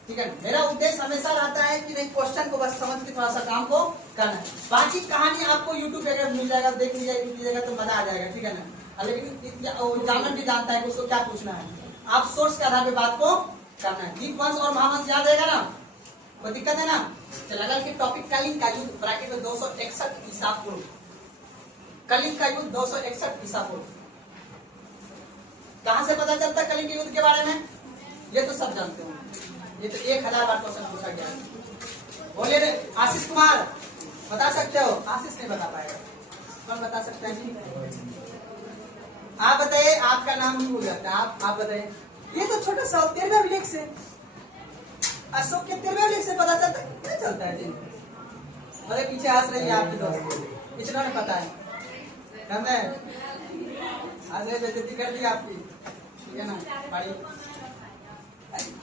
ठीक है। मेरा उद्देश्य हमेशा रहता है कि नहीं, क्वेश्चन को बस समझ के थोड़ा सा काम को करना है, बाकी कहानी आपको यूट्यूब पे मिल जाएगा, देख लीजिएगा तो मजा आ जाएगा, ठीक है ना। लेकिन एग्जामिनर भी जानता है कि उसको क्या पूछना है, आप सोर्स के आधार पे बात को करना है। दीप वंश और महावंश याद रहेगा ना, कोई दिक्कत है ना। चला के टॉपिक कलिंग का युद्ध, ब्रैकेट में 261 ईसा पूर्व, कलिंग का युद्ध 261 ईसा पूर्व। कहां से पता चलता है कलिंग के युद्ध के बारे में, ये तो सब जानते हो, ये तो 1000 बार क्वेश्चन पूछा गया है। बोले रे आशीष कुमार, बता सकते हो? आशीष नहीं बता पाएगा, कौन बता सकता है जी? आप बताइए, आपका नाम नहीं भूल जाता, आप बताइए। ये तो छोटा सा 13वें अभिलेख से, अशोक के 13वें अभिलेख से पता चलता है, क्या चलता है जी? अरे पीछे हंस रही है आपकी दोस्त, इतना नहीं पता है, आज बेइज्जती कर दी आपकी, ठीक है ना। पढ़िए,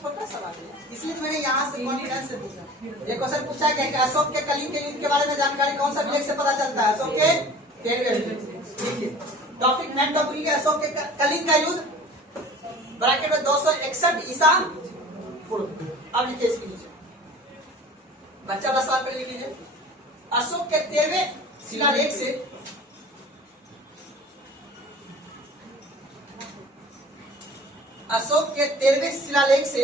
छोटा सा बात है, इसलिए तो मैंने यहाँ से कॉन्फिडेंस से पूछा। ये क्वेश्चन पूछा गया कि अशोक के कलिंग के युद्ध के बारे में जानकारी कौन सा अभिलेख से पता चलता है? अशोक के 13वें अभिलेख से। देखिए टॉपिक, मेन टॉपिक है अशोक के कलिंग का युद्ध ब्रैकेट में 261 ईसा पूर्व। अब लिखिए इसके नीचे, बच्चा बस सवाल पे लिख लीजिए। अशोक के 13वें शिलालेख से अशोक के 13वें शिलालेख से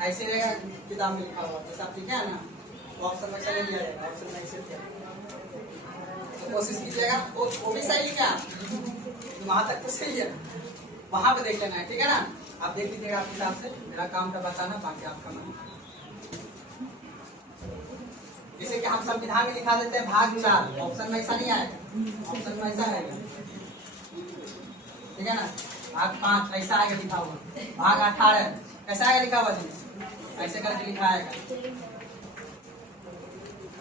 ऐसे रहेगा किताब में लिखा हुआ, जैसा आप लिखे है ना, ऑप्शन में चले लिया जाएगा, ऑप्शन में ऐसे तो कोशिश कीजिएगा वो भी सही लिखा, वहां तक तो सही है, वहां पे देख लेना है, ठीक है ना। आप देख लीजिएगा आपके हिसाब से, मेरा काम था बताना, बाकी आपका मन। जैसे कि हम संविधान में लिखा देते हैं भाग 4, ऑप्शन में ऐसा नहीं आएगा, ऑप्शन में ऐसा आएगा, ठीक है ना। भाग 5 ऐसा आएगा लिखा हुआ, भाग 18 कैसा आएगा लिखा हुआ जी, ऐसे करके लिखा आएगा,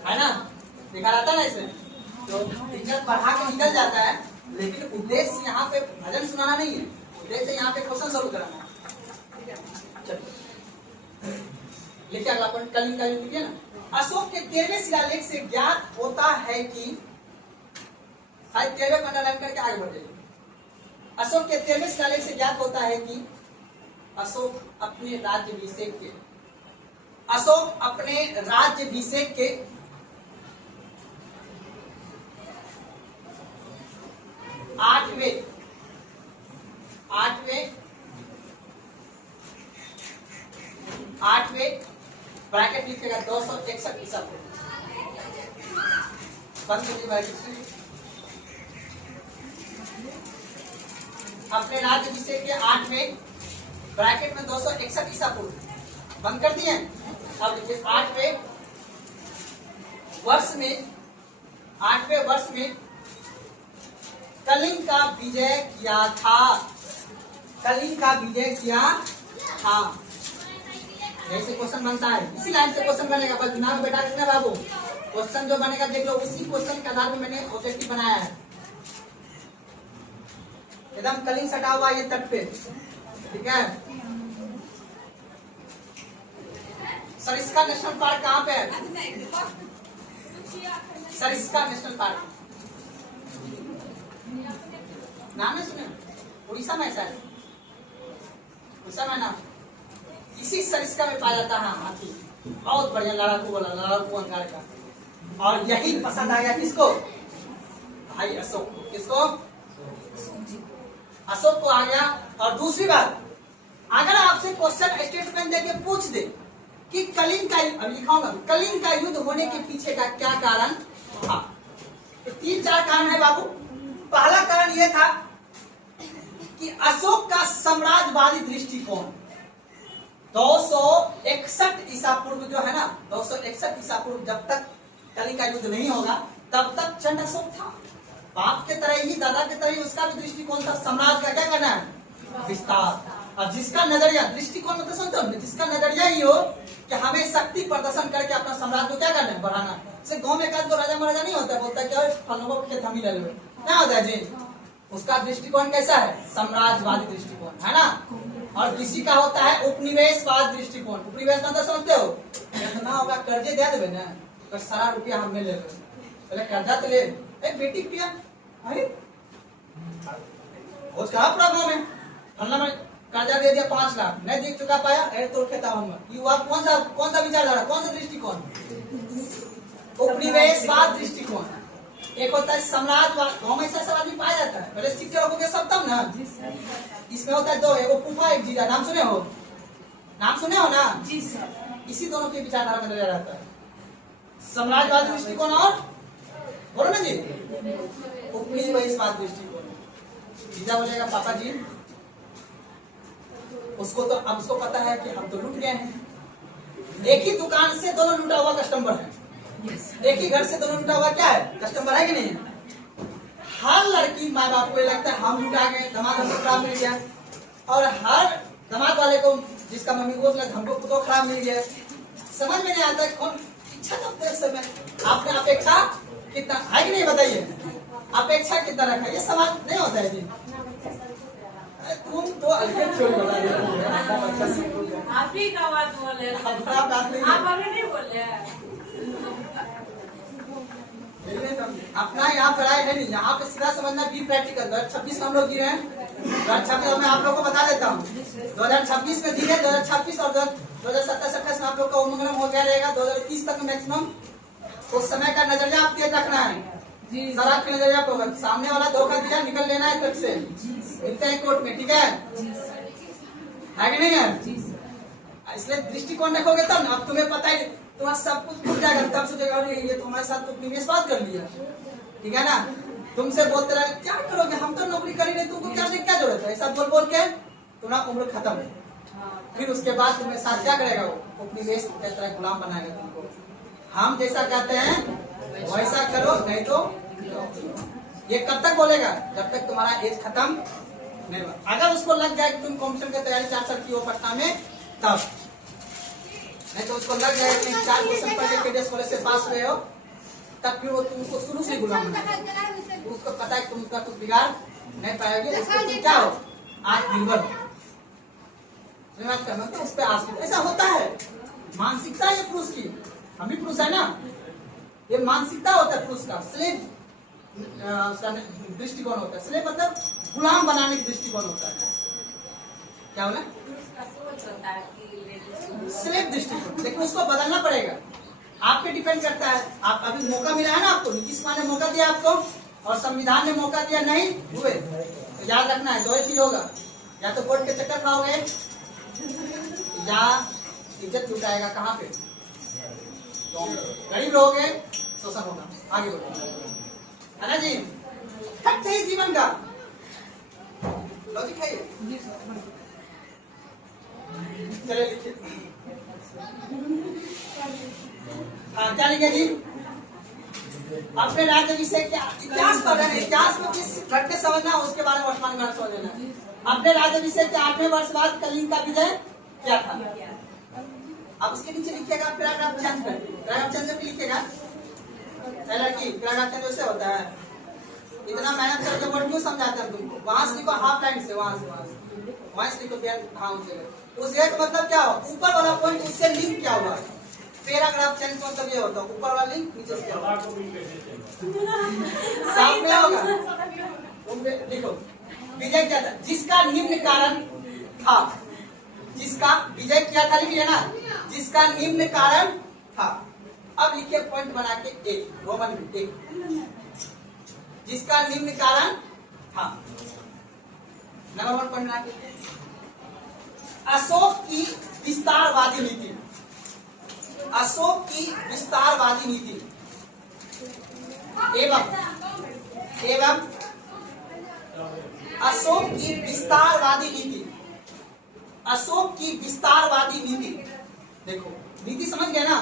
है ना, लिखा रहता है ना ऐसे। तो टीचर पढ़ा के निकल जाता है, लेकिन उद्देश्य यहाँ पे भजन सुनाना नहीं है, उद्देश्य यहाँ पे क्वेश्चन शुरू कराना है। लिखिए अगला पॉइंट, कलिंग का युद्ध लिखिए ना। अशोक के 13वें शिलालेख से ज्ञात होता है कि, 13वें का अंडरलाइन करके आगे बढ़ जाइए। अशोक के 13वें शिलालेख से ज्ञात होता है कि अशोक अपने राज्याभिषेक के 8वें ब्रैकेट लिखेगा 261 ईसा पूर्व, बंद कीजिए ब्रैकेट से। अपने राज्याभिषेक के 8वें ब्रैकेट में 261 ईसा पूर्व, बंद कर दिए। अब लिखिए 8वें वर्ष में कलिंग का विजय किया था, जैसे क्वेश्चन बनता है इसी लाइन से क्वेश्चन बनेगा, बस दिमाग बैठा देना बाबू, क्वेश्चन जो बनेगा देख लो, उसी क्वेश्चन के आधार पर मैंने ऑब्जेक्टिव बनाया है। एकदम कलिंग सटा हुआ ये तट पे, ठीक है। सरिस्का नेशनल पार्क कहाँ पे है? सरिस्का नेशनल पार्क नाम नहीं सुने? उड़ीसा में ऐसा है, उड़ीसा में नाम, इसी सरिस्का में पाया जाता है हाथी, बहुत बढ़िया लड़ाकू वाला, लड़ाकू अंगार का। और यही पसंद आ गया किसको? भाई अशोक को। किसको? अशोक को आ गया। और दूसरी बात, अगर आपसे क्वेश्चन स्टेटमेंट देके पूछ दे कि कलिंग का, अब लिखाऊंगा, कलिंग का युद्ध होने के पीछे का क्या कारण था, 3-4 कारण है बाबू। पहला कारण यह था कि अशोक का साम्राज्यवादी दृष्टिकोण, 261 ईसा पूर्व जो है ना, 261 ईसा पूर्व, जब तक कलिंग का युद्ध नहीं होगा तब तक चंड अशोक था। बाप के तरह ही, दादा के तरह ही उसका भी दृष्टिकोण था, समाज का क्या करना है, विस्तार। और जिसका नजरिया, दृष्टिकोण मतलब समझते हो, जिसका नजरिया ही हो कि हमें शक्ति प्रदर्शन करके अपना साम्राज्य को क्या करना है, बढ़ाना। जैसे गाँव में एक राजा महाराजा नहीं होता, बोलता है क्या फलों खेत हम ही ले लेंगे, क्या होता है जी, उसका दृष्टिकोण कैसा है, साम्राज्यवादी दृष्टिकोण, है ना। और किसी का होता है उपनिवेशवाद दृष्टिकोण। उपनिवेश मतलब समझते हो, इतना होगा कर्जे दे देवे ना, तो सारा रुपया हमने ले लो, पहले कर्जा तो ले, बेटी पिया बहुत कहा प्रॉब्लम है, फलना में कर्जा दे दिया 5 लाख, नहीं दे चुका पाया, अरे तो खेता हूँ। युवा कौन सा विचारधारा, कौन सा दृष्टिकोण, उपनिवेशवाद दृष्टिकोण। एक होता है साम्राज्यवाद, गाँव में ऐसा सवाल भी पाया जाता है, पहले शिक्षक रखोगे सब तब ना। इसमें होता है 2, एक फूफा एक जीजा, नाम सुने हो ना जी सर। इसी दोनों के विचारधारा में नजर आता है, साम्राज्यवादी दृष्टिकोण और बोलो ना जी उपनिवेशवाद दृष्टिकोण। जीजा बोलेगा पापा जी, उसको तो अब उसको पता है कि हम तो लूट गए हैं, एक ही दुकान से दोनों लूटा हुआ कस्टमर है, एक ही घर से दोनों लूटा हुआ क्या है, कस्टमर है कि नहीं। हर लड़की माँ बाप को लगता है हम लूटा गए, दामाद हमको खराब मिल गया, और हर दामाद वाले को, जिसका मम्मी को हमको तो खराब मिल गया, समझ में नहीं आता कौन इच्छा करते इस समय। आपने अपेक्षा कितना है कि नहीं बताइए, अपेक्षा कितना रखा, ये सवाल नहीं होता है जी। तुम तो अलग क्यों बता रहे हो? आप ही का बात बोले, खराब बात नहीं है। आप अभी नहीं बोले। अपना यहाँ पढ़ाई है नहीं, यहाँ पे सीधा समझना बी प्रैक्टिकल। 2026 में हम लोग गिरे हैं, 2026 में आप लोग को बता देता हूँ। 2026 में दिए, 2026 और 2027-28 में आप लोग का उम्र हो गया रहेगा। 2030 तक मैक्सिमम उस समय का नजरिया आप तेज रखना है। शराब के नजरिया पे होगा, सामने वाला धोखा दिया, निकल लेना है तक से। मिलते हैं कोर्ट में, ठीक है कि नहीं है? इसलिए दृष्टिकोण रखोगे तब ना। अब तुम्हें पता है, तुम्हारा सब कुछ भूल जाएगा, तब सोचेगा अरे ये तुम्हारे साथ तो प्रीवियस बात कर लिया, ठीक है ना। तुमसे बोलते रहे क्या करोगे, हम तो नौकरी कर ही नहीं, तुमको क्या क्या जरूरत है, ऐसा बोल बोल के तुम्हारा उम्र खत्म। फिर उसके बाद तुम्हें साथ क्या करेगा, वो अपनी देश तरह गुलाम बनाएगा तुमको। हम जैसा कहते हैं वैसा करो, नहीं तो ये कब तक बोलेगा, जब तक तुम्हारा एज खत्म नहीं हुआ। अगर उसको लग जाए कि तुम कॉम्पिटिशन की तैयारी 4 साल की हो पटना में, तब नहीं तो उसको लग जाए कि 4 क्वेश्चन पढ़ के कॉलेज से पास हुए हो, तब फिर वो तुमको शुरू से गुलाम बनाएगा। उसको पता है कि तुम उसका कुछ बिगाड़ नहीं पाएगी, उसको तुम क्या हो, आत्मनिर्भर करना, तो उस पर आश्रित। ऐसा होता है, मानसिकता है पुरुष की, हम भी पुरुष है ना, ये मानसिकता होता है पुरुष का। स्लेव उसका दृष्टिकोण होता है, स्लेव मतलब गुलाम बनाने की दृष्टिकोण होता है। क्या बोला, स्लेव दृष्टिकोण। लेकिन उसको बदलना पड़ेगा, आप पे डिपेंड करता है। आप अभी मौका मिला है ना आपको, नीतीश कुमार ने मौका दिया आपको और संविधान ने मौका दिया, नहीं हुए तो याद रखना है, 2 ही चीज होगा, या तो कोर्ट के चक्कर खाओगे या इज्जत लुटाएगा। कहाँ पे, गरीब रहोगे, शोषण होगा। आगे बढ़ो, है ना जी, फैक्ट है जीवन का, लॉजिक है ये। चले लिखिए, हाँ क्या लिखे जी, अपने राज्य विषय क्या इतिहास पढ़ रहे हैं, इतिहास में किस घटने समझना उसके बारे में वर्तमान में समझ लेना। अपने राज्य विषय के 8वें वर्ष बाद कलिंग का विजय क्या था। अब उसके नीचे लिखिएगा पैराग्राफ चेंज कर, पैराग्राफ चेंज करके लिखिएगा। लड़की पैराग्राफ चेंज वैसे होता है, इतना मेहनत करके वर्ड क्यों समझाते हैं तुमको, वहां से लिखो हाफ लाइन से, वहां से लिखो ध्यान से। उस एक मतलब क्या हो, ऊपर वाला पॉइंट उससे लिंक क्या हुआ। पैराग्राफ चेंज मतलब ये होता है, ऊपर वाला लिंक नीचे से क्या होगा, साफ में होगा। लिखो विजय क्या था, जिसका निम्न कारण था, जिसका विजय किया था, लिखिए ना, जिसका निम्न कारण था। अब लिखिए पॉइंट बना के 1, रोमन 1, जिसका निम्न कारण था। नंबर 1 पॉइंट बना के, अशोक की विस्तारवादी नीति, अशोक की विस्तारवादी नीति एवं अशोक की विस्तारवादी नीति, अशोक की विस्तारवादी नीति। देखो नीति समझ गए ना,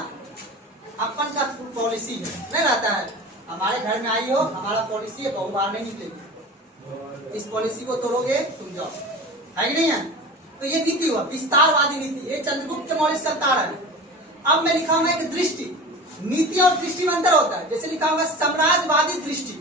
अपन का पॉलिसी है, नहीं रहता है हमारे घर में आई हो, हमारा पॉलिसी है बहु बार नहीं निकलेगी, इस पॉलिसी को तोड़ोगे तुम जाओ, है कि नहीं है। तो ये नीति हुआ विस्तारवादी नीति, ये चंद्रगुप्त मौर्य चलता रहा है। अब मैं लिखा हूँ एक दृष्टि, नीति और दृष्टि में अंतर होता है। जैसे लिखा होगा साम्राज्यवादी दृष्टि,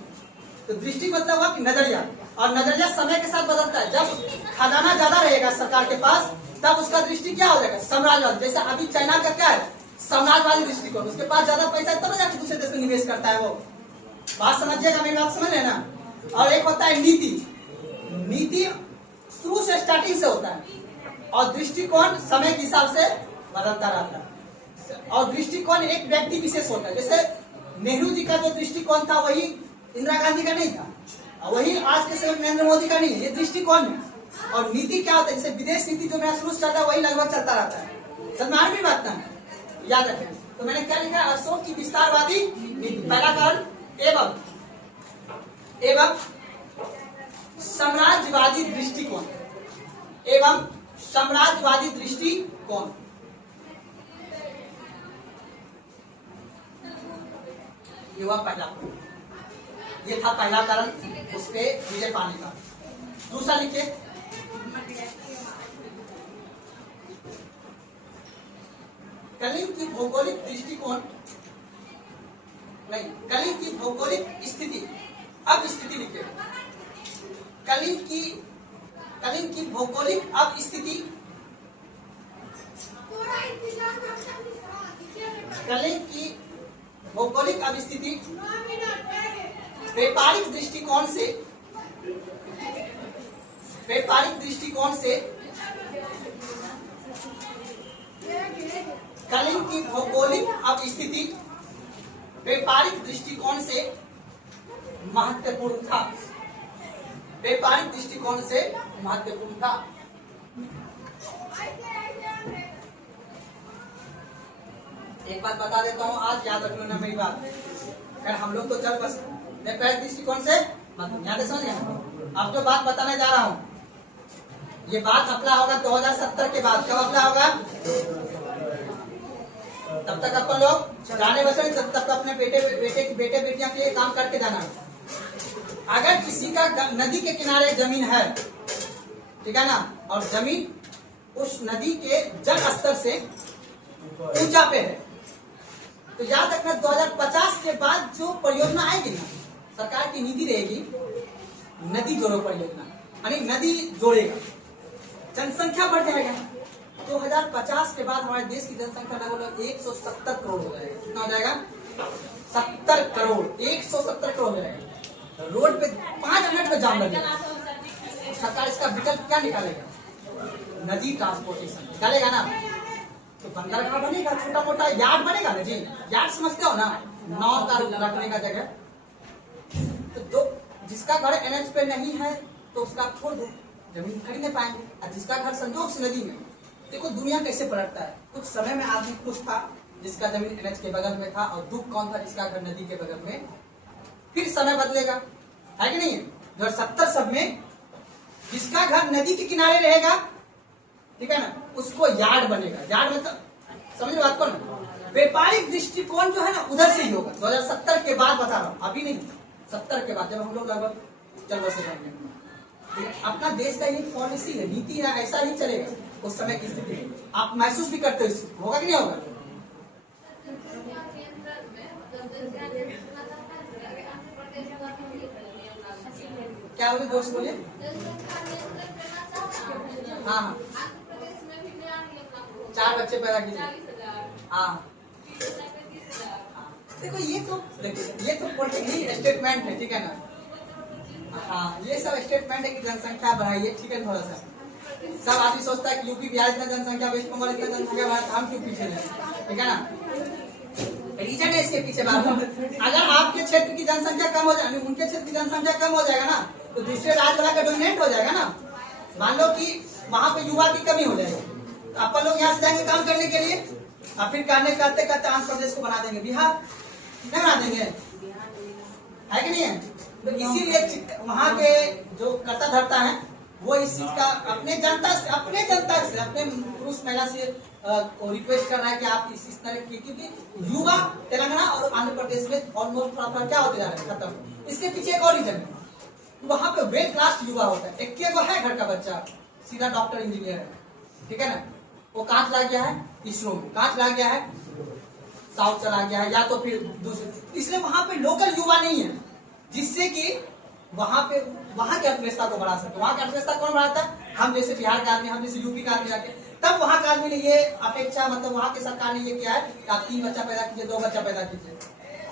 तो दृष्टि मतलब हुआ कि नजरिया, और नजरिया समय के साथ बदलता है। जब खजाना ज्यादा रहेगा सरकार के पास, तब उसका दृष्टि क्या हो जाएगा, साम्राज्यवादी। जैसे अभी चाइना का क्या है, साम्राज्यवादी दृष्टिकोण, उसके पास ज्यादा पैसा है तब जाकर दूसरे देश में निवेश करता है। वो बात समझिएगा, मेरी बात समझ लेना। और एक होता है नीति, नीति शुरू से स्टार्टिंग से होता है, और दृष्टिकोण समय के हिसाब से बदलता रहता है। और दृष्टिकोण एक व्यक्ति विशेष होता है। जैसे नेहरू जी का जो दृष्टिकोण था वही इंदिरा गांधी का नहीं था, वही आज के समय नरेंद्र मोदी का नहीं है, ये दृष्टिकोण है। और नीति क्या होता है, जैसे विदेश नीति जो मेरा शुरू से चलता है वही लगभग चलता रहता है। समझ में आ रही बात ना, याद रखें। तो मैंने क्या लिखा, अशोक की विस्तारवादी नीति, पहला कारण एवं साम्राज्यवादी दृष्टिकोण, एवं साम्राज्यवादी दृष्टिकोण। ये हुआ पहला, ये था पहला कारण उस पे विजय पाने का। दूसरा लिखिए, कलिंग की भौगोलिक दृष्टिकोण नहीं, कलिंग की भौगोलिक स्थिति। अब स्थिति लिखिए, कलिंग की भौगोलिक अवस्थिति, कलिंग की भौगोलिक अवस्थिति व्यापारिक दृष्टिकोण से, व्यापारिक दृष्टिकोण से कलिंग की भौगोलिक अवस्थिति व्यापारिक दृष्टिकोण से महत्वपूर्ण था, व्यापारिक दृष्टिकोण से महत्वपूर्ण था। एक बात बता देता हूँ, आज याद रख लेना मेरी बात। अगर हम लोग तो चल बस व्यापारिक दृष्टिकोण से मतलब याद समझ गए। अब जो बात बताने जा रहा हूँ, ये बात अपना होगा 2070 के बाद। कब अपना होगा? तब तक अपन लोग जाने बचे, तब तक अपने बेटे बेटियां के लिए काम करके जाना। अगर किसी का नदी के किनारे जमीन है, ठीक है ना, और जमीन उस नदी के जल स्तर से ऊंचा पे है, तो याद रखना 2050 के बाद जो परियोजना आएगी ना, सरकार की नीति रहेगी नदी जोड़ो परियोजना, यानी नदी जोड़ेगा, जनसंख्या बढ़ जाएगा। 2050 के बाद हमारे देश की जनसंख्या लगभग 170 करोड़ हो जाएगा। कितना हो जाएगा? 70 करोड़, 170 करोड़ हो जाएगा। रोड पे 5 मिनट में जाम लगेगा। सरकार इसका विकल्प क्या निकालेगा? नदी ट्रांसपोर्टेशन निकालेगा ना। तो बंदरगाह बनेगा, छोटा मोटा यार्ड बनेगा ना जी। यार्ड समझते हो ना, नाव का रखने का जगह। तो जिसका घर एनएच पे नहीं है तो उसका छोड़ दो, जमीन खरीद नहीं पाएंगे। और जिसका घर संजोग से नदी में, देखो दुनिया कैसे पलटता है। कुछ समय में आदमी खुश था जिसका जमीन एनएच के बगल में था, और दुख कौन था? जिसका घर नदी के बगल में। फिर समय बदलेगा, है कि नहीं? 2070 सब में जिसका घर नदी के किनारे रहेगा, ठीक है ना, उसको यार्ड बनेगा। यार्ड मतलब समझ बात को ना, व्यापारिक दृष्टिकोण जो है ना उधर से ही होगा। 2070 के बाद बता रहा हूँ, अभी नहीं, 70 के बाद जब हम लोग लगभग चल बसे जाएंगे। अपना देश का ये पॉलिसी है, नीति है, ऐसा ही चलेगा उस समय की स्थिति। आप महसूस भी करते हो, होगा कि नहीं होगा? क्या बोले दोस्त, बोलिए। हाँ हाँ, 4 बच्चे पैदा कीजिए। हाँ देखो ये तो पॉलिटिकली स्टेटमेंट है, ठीक है ना। हाँ ये सब स्टेटमेंट है कि जनसंख्या बढ़ाइए, ठीक है। थोड़ा सा सब आदमी सोचता है कि यूपी बिहार इतना जनसंख्या, वेस्ट बंगाल इतना जनसंख्या, हम क्यों पीछे नहीं, ठीक है ना। रीजन है इसके पीछे बात। अगर आपके क्षेत्र की जनसंख्या कम हो जाए, उनके क्षेत्र की जनसंख्या कम हो जाएगा ना, तो दूसरे राज्य वाला का डोमिनेट हो जाएगा ना। मान लो कि वहां पे युवा की कमी हो जाएगी, तो अपन लोग यहाँ से जाएंगे काम करने के लिए, और फिर करते करते आंध्र प्रदेश को बना देंगे बिहार, नहीं बना देंगे, है कि नहीं है? तो इसीलिए वहाँ के जो कर्ता धर्ता है वो इस चीज का अपने जनता से अपने पुरुष महिला से रिक्वेस्ट कर रहा है कि आप इस तरह की, क्योंकि युवा तेलंगाना और आंध्र प्रदेश में ऑलमोस्ट थोड़ा क्या होते जा रहे हैं, खत्म। इसके पीछे एक और रीजन है, वहाँ पे वेल क्लास युवा होता है। एक वो है घर का बच्चा सीधा डॉक्टर इंजीनियर है, ठीक है ना, वो कहाँ चला गया है? इसरो में। कहाँ चला गया है? साउथ चला गया है, या तो फिर दूसरे। इसलिए वहाँ पे लोकल युवा नहीं है, जिससे कि वहाँ की अर्थव्यवस्था को बढ़ा सके। वहाँ की अर्थव्यवस्था कौन बढ़ाता है? हम जैसे बिहार का आदमी, हम जैसे यूपी का आदमी जाके, तब वहाँ का आदमी ने ये अपेक्षा, मतलब वहाँ की सरकार ने ये किया है कि आप 3 बच्चा पैदा कीजिए, 2 बच्चा पैदा कीजिए।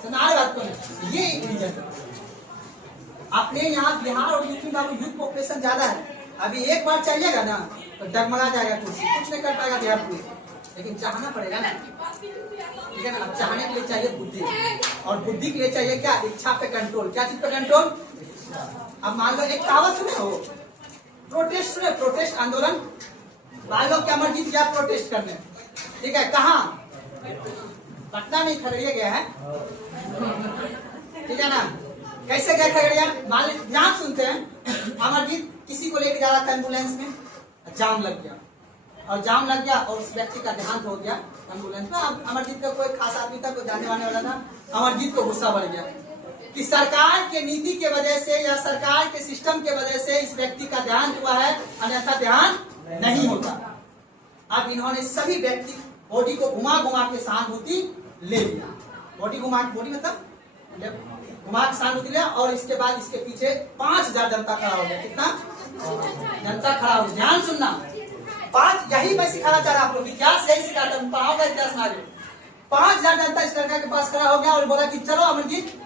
सुना बात को नहीं, ये एक रीजन है। अपने यहाँ बिहार और यूपी में यूथ पॉपुलेशन ज्यादा है। अभी एक बार चाहिएगा ना तो डगमगा जाएगा, कुछ नहीं कर पाएगा बिहार पुलिस, लेकिन चाहना पड़ेगा ना, ठीक है ना। अब चाहने के लिए चाहिए बुद्धि, और बुद्धि के लिए चाहिए क्या? इच्छा पे कंट्रोल। क्या चीज पे कंट्रोल? अब मान लो एक कहावत सुने हो, प्रोटेस्ट सुने, प्रोटेस्ट आंदोलन। मान लो क्या अमरजीत गया प्रोटेस्ट करने, ठीक है, कहाँ? पटना नहीं, खगड़िया गया है, ठीक है ना। कैसे गए खगड़िया? मान लो ध्यान सुनते हैं, अमरजीत किसी को लेके जा रहा था एम्बुलेंस में, जाम लग गया, और जाम लग गया और उस व्यक्ति का देहांत हो गया एम्बुलेंस में। अब अमरजीत का कोई खास आदमी था, कोई जाने वाने वाला था। अमरजीत को गुस्सा बढ़ गया कि सरकार के नीति के वजह से या सरकार के सिस्टम के वजह से इस व्यक्ति का देहांत हुआ है, अन्यथा देहांत नहीं होता। अब इन्होंने सभी व्यक्ति बॉडी को घुमा घुमा के सहानुभूति ले लिया। बॉडी मतलब घुमा के सहानुभूति लिया, और इसके बाद इसके पीछे 5000 जनता खड़ा हो गया। कितना? जनता खड़ा हो, ध्यान सुनना। 5, यही मैं सिखाना चाह रहा हूँ आप लोग, इतिहास यही सिखाता हूँ, पढ़ाऊंगा इतिहास में आगे। 5,000 जनता इस लड़का के पास खड़ा हो गया और बोला कि चलो अमरजीत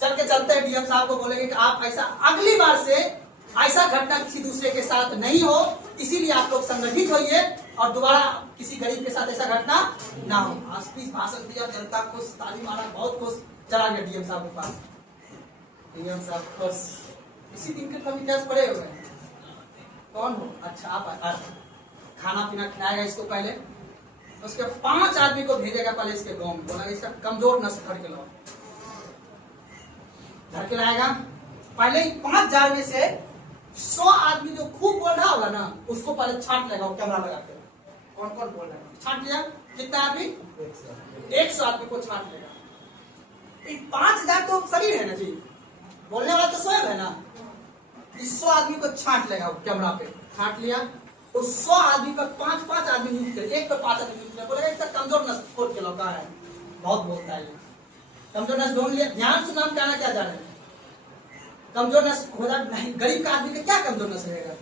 चल के चलते हैं, डीएम साहब को बोलेंगे कि आप ऐसा अगली बार से ऐसा घटना किसी दूसरे के साथ नहीं हो, इसीलिए आप लोग संगठित होइए और दोबारा किसी गरीब के साथ ऐसा घटना ना हो। आज भाषण दिया, जनता खुश, ताली मारा, बहुत खुश, चला गया डीएम साहब के पास। डीएम साहब खुश, इसी दिन के कभी इतिहास पढ़े हुए हैं। कौन हो? अच्छा आप खाना पीना खिलाएगा इसको पहले, उसके 5 आदमी को भेजेगा पहले इसके गांव में, बोला इसका कमजोर नस्ल घर के लाओ, घर के लाएगा। पहले ही 5,000 में से 100 आदमी जो खूब बोल रहा होगा ना, उसको पहले छांट लेगा, कैमरा लगा के। कौन कौन बोल रहा है छांट लिया, कितना आदमी? 100 आदमी को छांट लेगा। 5,000 तो शरीर है ना जी, बोलने वाला तो स्वयं है ना। 100 आदमी को छांट लेगा कैमरा पे, छांट लिया। उस 100 आदमी पर 5-5 आदमी यूज करे, एक पर 5 आदमी यूज करे, बोलेगा इसका कमजोर नस्ल खोल के लौका है, बहुत बोलता है कमजोर नस्ल ढूंढ लिया। ध्यान सुना, हम कहना क्या जा रहे हैं, कमजोर नस्ल हो जाए नहीं। गरीब का आदमी का क्या कमजोर नस्ल रहेगा?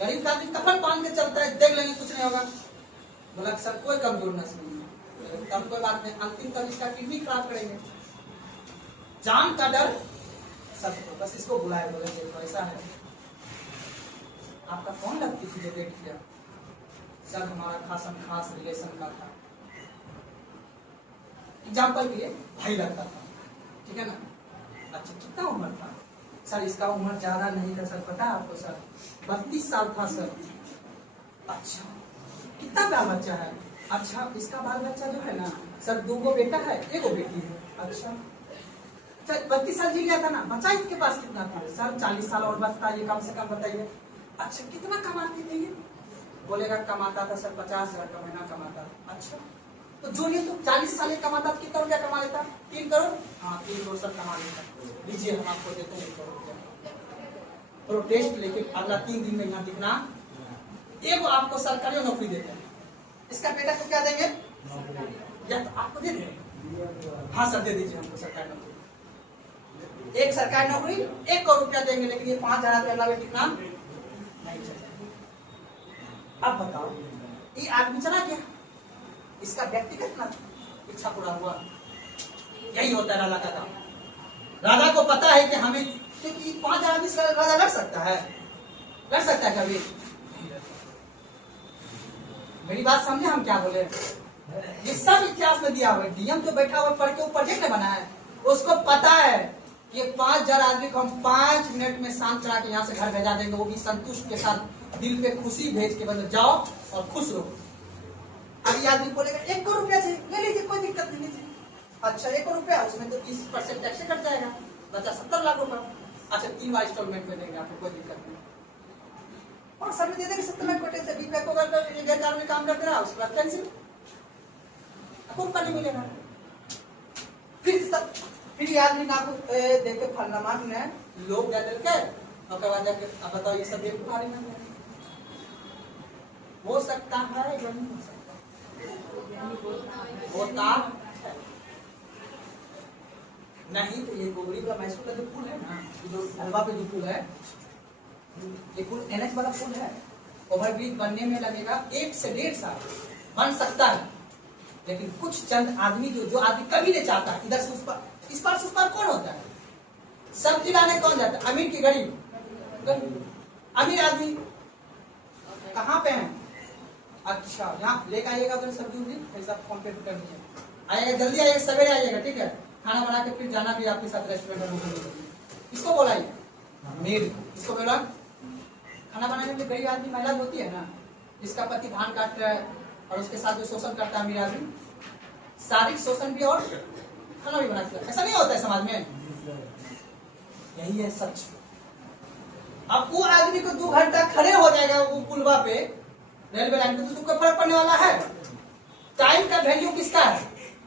गरीब का आदमी कफन बांध के चलता है, देख लेंगे कुछ नहीं होगा। बोला सर कोई कमजोर नस्ल नहीं है, तब कोई बात नहीं, अंतिम तक इसका किडनी खराब करेंगे। जान का डर सबको, बस इसको बुलाए, बोले देखो ऐसा है, आपका कौन लगती थी जो डेट किया? सर हमारा खासम खास रिलेशन का था, एग्जाम्पल के लिए भाई लगता था, ठीक है ना। अच्छा कितना उम्र था? सर इसका उम्र ज्यादा नहीं था सर, पता है आपको सर 32 साल था सर। अच्छा कितना बाल बच्चा है? अच्छा इसका बाल बच्चा जो है ना सर 2 बेटा है, 1 बेटी है। अच्छा 32 साल जी गया था ना, बचा इसके पास कितना था? सर 40 साल और बचता, ये कम से कम बताइए। अच्छा कितना कमाते थे ये? बोलेगा कमाता था सर 50,000 का महीना कमाता। अच्छा तो जो ये तो 40 साल कमाता, कितना रुपया कमा लेता? 3 करोड़। हाँ 3 करोड़ सर कमा लेता, लीजिए हम आपको देते हैं 1 करोड़ रुपया। प्रोटेस्ट लेके अगला 3 दिन में यहाँ दिखना, एक आपको सरकारी नौकरी देते हैं, इसका बेटा को क्या देंगे? या तो आपको दे देंगे, हाँ सर दे दीजिए हमको सरकारी नौकरी, एक सरकारी नौकरी 1 करोड़ रुपया देंगे, लेकिन ये 5,000 रुपया अगला दिखना नहीं चलेगा। अब बताओ ये आदमी चला गया, इसका व्यक्तिगत इच्छा पूरा हुआ। यही होता है राजा का काम। राजा को पता है कि हमें, क्योंकि 5,000 आदमी से राजा लड़ सकता है, लड़ सकता है कभी? मेरी बात समझे हम क्या बोले? ये सब इतिहास में दिया हुआ है। डीएम तो बैठा हुआ पढ़ के वो प्रोजेक्ट बना है, उसको पता है कि 5,000 आदमी को हम 5 मिनट में शांत चला के यहाँ से घर भेजा देंगे, वो भी संतुष्ट के साथ, दिल पे खुशी भेज के, मतलब जाओ और खुश रहो। अभी आदमी बोलेगा 1 करोड़ रुपया चाहिए, ले लीजिए कोई दिक्कत नहीं, लीजिए। अच्छा 1 करोड़ रुपया, उसमें तो 30% टैक्स कट जाएगा, बचा 70 लाख रुपया। अच्छा 3 बार इंस्टॉलमेंट में देंगे आपको, कोई दिक्कत नहीं। और सब में दे देंगे 70 लाख कोटे से, बीपीएफ को अगर में काम करते रहा उसके बाद कैंसिल, आपको रुपया नहीं मिलेगा। फिर ये आदमी ना देखे फलना मान ने लोग जा दिल के, और बाद जाके अब बताओ ये सब एक भारी में हो सकता है या नहीं हो सकता? होता नहीं। तो ये गोबरी का मैसूर का जो पुल है ना, जो हलवा पे जो पुल है, ये पुल एनएच वाला पुल है, ओवरब्रिज बनने में लगेगा 1 से 1.5 साल, बन सकता है। लेकिन कुछ चंद आदमी जो आदमी कभी नहीं चाहता इधर से उस पर, इस पार से उस पार कौन होता है? सब्जी लाने कौन जाता है? अमीर की गरीब? अमीर आदमी कहाँ पे है? अच्छा यहाँ लेकर आइएगा उधर सब्जी उब्जी, पैसा फोन पे कर दीजिए, आइएगा जल्दी आइएगा, सवेरे आइएगा, ठीक है? खाना बना के फिर जाना भी आपके साथ रेस्टोरेंट में। इसको बोलाइए मेड, इसको बोला खाना बनाने के लिए गरीब आदमी महिला होती है ना, जिसका पति धान काट रहा है और उसके साथ जो शोषण करता है अमीर आदमी, शारीरिक शोषण भी और खाना भी बनाता है, ऐसा नहीं होता है समाज में? यही है सच। अब वो आदमी को 2 घंटा खड़े हो जाएगा वो पुलवा पे, रेलवे लाइन पे, तो तुमको फर्क पड़ने वाला है? टाइम का वैल्यू किसका है?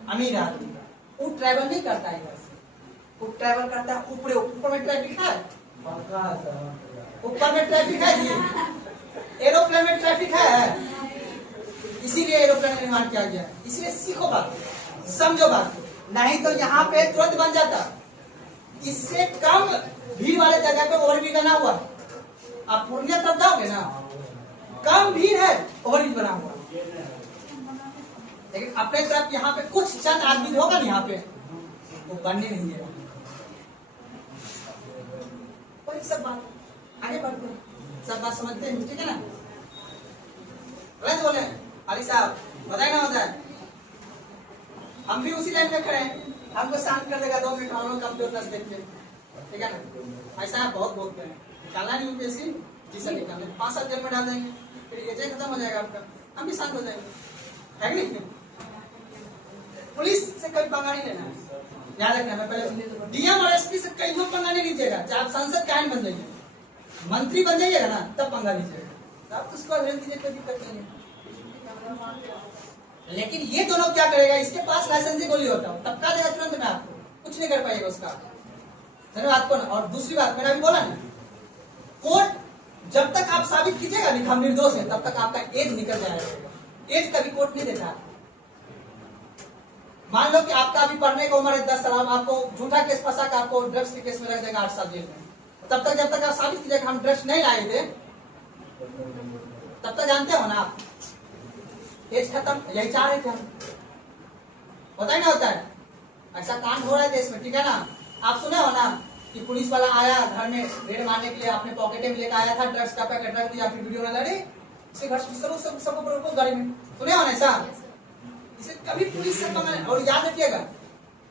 अमीर आदमी का। वो ट्रैवल नहीं करता है इधर से, वो ट्रैवल करता है ऊपर। ऊपर में ट्रैफिक है, ऊपर में ट्रैफिक है जी, एरोप्लेन में ट्रैफिक है, इसीलिए एरोप्लेन का निर्माण किया गया। इसलिए सीखो बात, समझो बात, नहीं तो यहाँ पे तुरंत बन जाता। इससे कम भीड़ वाले जगह पे ओवरब्रिज बना हुआ, आप पूर्णिया तरफ जाओगे ना, कम भीड़ है, ओवरब्रिज बना हुआ, लेकिन अपने तरफ यहाँ पे कुछ चंद आदमी होगा ना यहाँ पे, वो बनने नहीं देगा। वही सब बात आगे बढ़ते हैं, सब बात समझते हैं, ठीक है ना। गलत बोले अली साहब, बताए ना होता है, हम भी उसी लाइन में खड़े हैं, हमको शांत कर देगा 2 मिनट, हम लोग कंप्यूटर देख के, ठीक है ना। ऐसा बहुत बोलते हैं, निकालना नहीं यूपीएससी जी सर निकालना, 5 साल जेल में डाल देंगे, फिर ये जेल खत्म हो जाएगा आपका, हम भी शांत हो जाएंगे, है कि नहीं। पुलिस से कभी पंगा नहीं लेना, याद रखना। मैं पहले डीएम और एसपी से कहीं पंगा नहीं लीजिएगा, चाहे आप सांसद क्या बन जाइए, मंत्री बन जाइएगा ना, तब पंगा लीजिएगा, आप उसको भेज दीजिए, कोई दिक्कत नहीं है। लेकिन ये दोनों क्या करेगा, इसके पास लाइसेंस ही गोली होता है, टपका देगा तुरंत में, आपको कुछ नहीं कर पाएगा उसका। धन्यवाद को ना। और दूसरी बात मैंने अभी बोला ना, कोर्ट जब तक आप साबित कीजिएगा नहीं हम निर्दोष हैं, तब तक आपका एज निकल जाएगा। एज कभी कोर्ट नहीं देता। मान लो कि आपका अभी पढ़ने का उम्र है 10 साल, आपको झूठा केस फंसा कर आपको ड्रग्स के केस में रख देगा 8 साल जेल में, तब तक जब तक आप साबित कीजिएगा हम ड्रग्स नहीं लाए थे, तब तक जानते हो ना आप एज खत्म। यही चाह रहे थे हम, होता ही ना होता है, ऐसा कांड हो रहा है देश में, ठीक है ना। आप सुने हो ना कि पुलिस वाला आया घर में रेड मारने के लिए, अपने पॉकेटे में लेकर आया था ड्रग्स का पैकेट, रख दिया, फिर वीडियो बना, अरे इसके घर सबको रोको गाड़ी में, सुने हो ना ऐसा। इसे कभी पुलिस से पंगा, और याद रखिएगा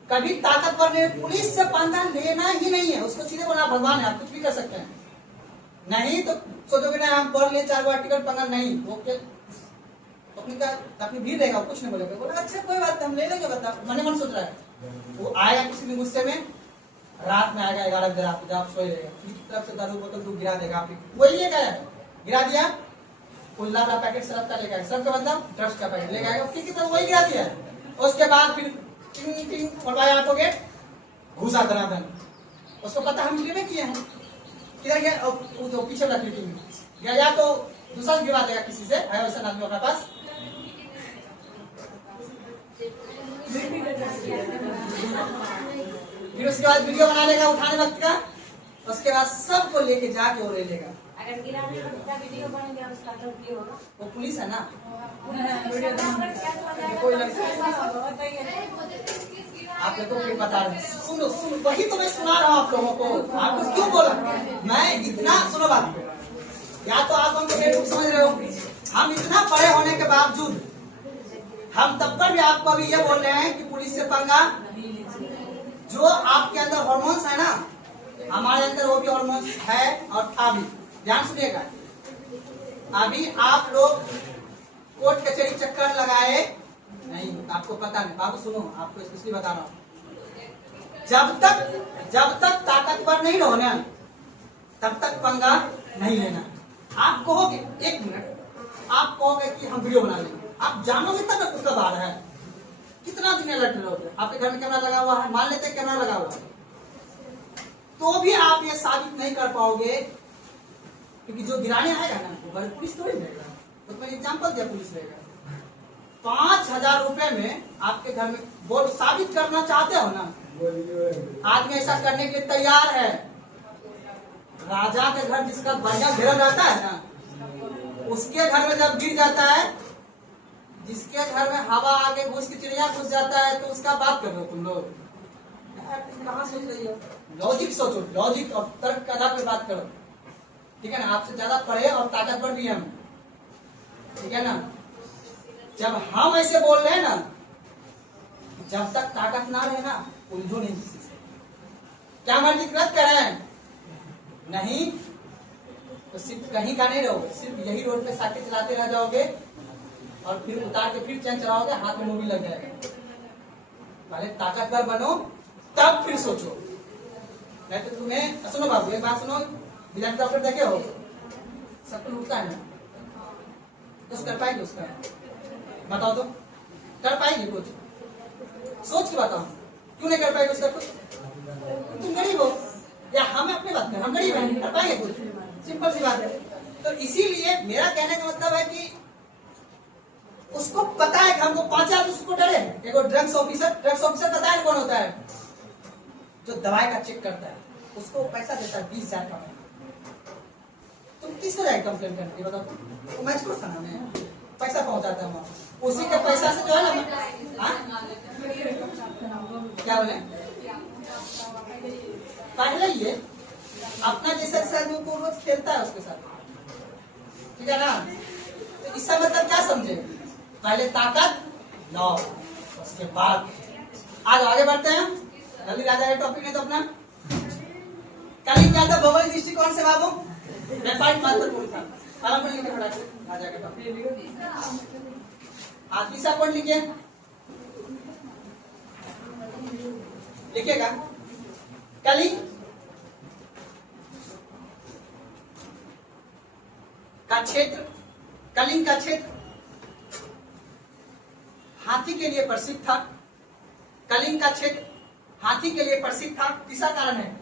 कभी ताकतवर ने पुलिस से पंगा लेना ही नहीं है, उसको सीधे बोला भगवान है, आप कुछ भी कर सकते हैं। नहीं तो सोचोगे ना हम पढ़ लिए 4 बार टिकट, पंगा नहीं, वो अपनी भीड़ रहेगा, कुछ नहीं बोलेगा, बोला अच्छा कोई बात हम ले लेंगे, बता मन मन सोच रहा है। वो आएगा किसी भी गुस्से में, रात में आएगा 11 बजे रात, जब आप सोए रहेगा, तरफ से दारू बोतल दूध गिरा देगा, आप वही लेकर आया, गिरा दिया, उल्ला का पैकेट सरफ का लेकर, सब का मतलब ड्रग्स का पैकेट लेकर आएगा, ठीक है, वही गिरा दिया। उसके बाद फिर टिंग टिंग खुलवाया आपको गेट, घुसा दनादन, उसको पता हम डिलीवर किए हैं, किधर गया, वो तो पीछे वाला मीटिंग गया, या तो दूसरा गिरा देगा किसी से, है वैसा आदमी अपने पास। फिर उसके बाद वीडियो बना लेगा उठाने वक्त का, उसके बाद सबको लेके जाके और ले लेगा। अगर गिराने का वीडियो बन गया उसका तो क्या होगा? वो पुलिस है ना, आप लोगों को बता रहे, सुनो सुनो, वही तो मैं सुना रहा हूँ आप लोगों को, आपको क्यों बोला मैं इतना, सुनो बात, या तो आप हमको बेवकूफ समझ रहे हो, हम इतना पढ़े होने के बावजूद हम तब पर भी आपको अभी ये बोल रहे हैं कि पुलिस से पंगा, जो आपके अंदर हार्मोन्स है ना, हमारे अंदर वो भी हार्मोन्स है और था भी। ध्यान सुनिएगा, अभी आप लोग कोर्ट कचहरी चक्कर लगाए नहीं, आपको पता नहीं, बाबू सुनो आपको इसलिए बता रहा हूँ, जब तक ताकतवर नहीं रहो ना, तब तक पंगा नहीं लेना। आप कहोगे 1 मिनट, आप कहोगे कि हम वीडियो बना लेंगे, आप जानोगे तब तक उसका बाहर है, कितना दिन अलर्ट रहोगे। आपके घर में कैमरा लगा हुआ है, मान लेते कैमरा लगा हुआ है, तो भी आप ये साबित नहीं कर पाओगे, क्योंकि जो गिराने आएगा ना वो बड़े पुलिस थोड़ी रहेगा, तो मैंने एग्जाम्पल दिया, पुलिस रहेगा। 5,000 रुपए में आपके घर में बोल साबित करना चाहते हो ना, आदमी ऐसा करने के लिए तैयार है। राजा के घर जिसका बढ़िया घेरा जाता है ना, उसके घर में जब गिर जाता है, जिसके घर में हवा आगे घुस की चिड़िया घुस जाता है, तो उसका बात कर रहे हो तुम लोग, कहाँ सोच रही हो? लॉजिक सोचो, लॉजिक और तर्क के आधार पर बात करो, ठीक है ना। आपसे ज्यादा पढ़े और ताकतवर भी हम, ठीक है ना। जब हम ऐसे बोल रहे हैं ना, जब तक ताकत ना रहे ना, उलझो नहीं किसी से, क्या मर्जी गलत कर रहे हैं नहीं, तो सिर्फ कहीं का नहीं रहोगे, सिर्फ यही रोड पे साइकिल चलाते रह जाओगे, और फिर उतार के फिर चैन चलाओगे, हाथ में मूवी लग जाएगा। पहले ताकतवर बनो, तब फिर सोचो। नहीं तो तुम्हें, सुनो बाबू एक बात सुनो, विजय डॉक्टर देखे हो, सबको लूटता है ना, कुछ कर पाएंगे उसका, बताओ तो कर पाएंगे कुछ? सोच के बताओ, क्यों नहीं कर पाएंगे उसका कुछ? तुम गरीब हो, या हम अपनी बात करें, हम गरीब हैं, कर पाएंगे कुछ? सिंपल सी बात है। तो इसीलिए मेरा कहने का मतलब है कि उसको पता है कि हमको 5 आदमी उसको डरे। एक ड्रग्स ऑफिसर पता है कौन होता है? जो दवाई का चेक करता है, उसको पैसा देता है 20,000 का। तुम किसको जाए कंप्लेन करती बताओ? तो मैच को थाना में पैसा पहुंचाता हूँ, उसी के पैसा से जो है ना। क्या बोले? पहले ये अपना जैसा आदमी को रोज खेलता है उसके साथ, ठीक है ना? तो इसका मतलब क्या समझे? पहले ताकत लो, उसके बाद आज आगे बढ़ते हैं। जल्दी राजा का टॉपिक है तो अपना कल क्या था भौगोलिक दृष्टिकोण से बाबू? व्यापारिक महत्वपूर्ण था। आराम पर लिखे पड़ा राजा का टॉपिक। आज तीसरा पॉइंट लिखिए, लिखिएगा कलिंग का क्षेत्र, कलिंग का क्षेत्र हाथी के लिए प्रसिद्ध था। कलिंग का क्षेत्र हाथी के लिए प्रसिद्ध था। किसका कारण है?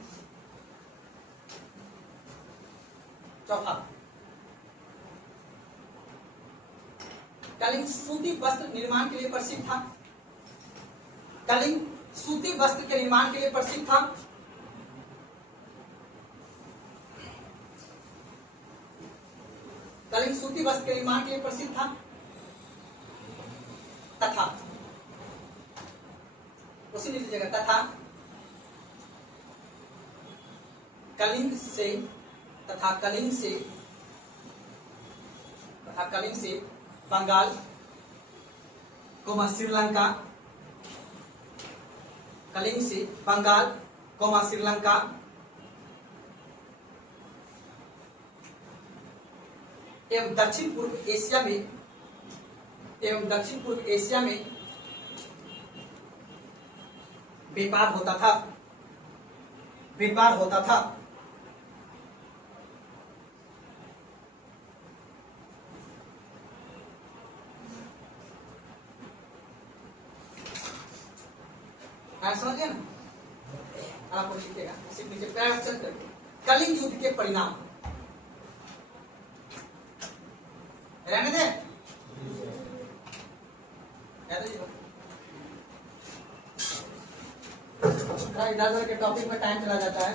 चौथा, कलिंग सूती वस्त्र निर्माण के लिए प्रसिद्ध था। कलिंग सूती वस्त्र के निर्माण के लिए प्रसिद्ध था। कलिंग सूती वस्त्र के निर्माण के लिए प्रसिद्ध था तथा, उसी लिख लीजिएगा, तथा कलिंग से, तथा कलिंग से, तथा कलिंग से बंगाल, श्रीलंका, कलिंग से बंगाल, श्रीलंका, एवं दक्षिण पूर्व एशिया में, एवं दक्षिण पूर्व एशिया में व्यापार होता था, व्यापार होता था। समझ गया ना? आपको लिखिएगा सिर्फ नीचे पैराग्राफ करके, कलिंग युद्ध के परिणाम रहने दे। इधर के टॉपिक में टाइम चला जाता है।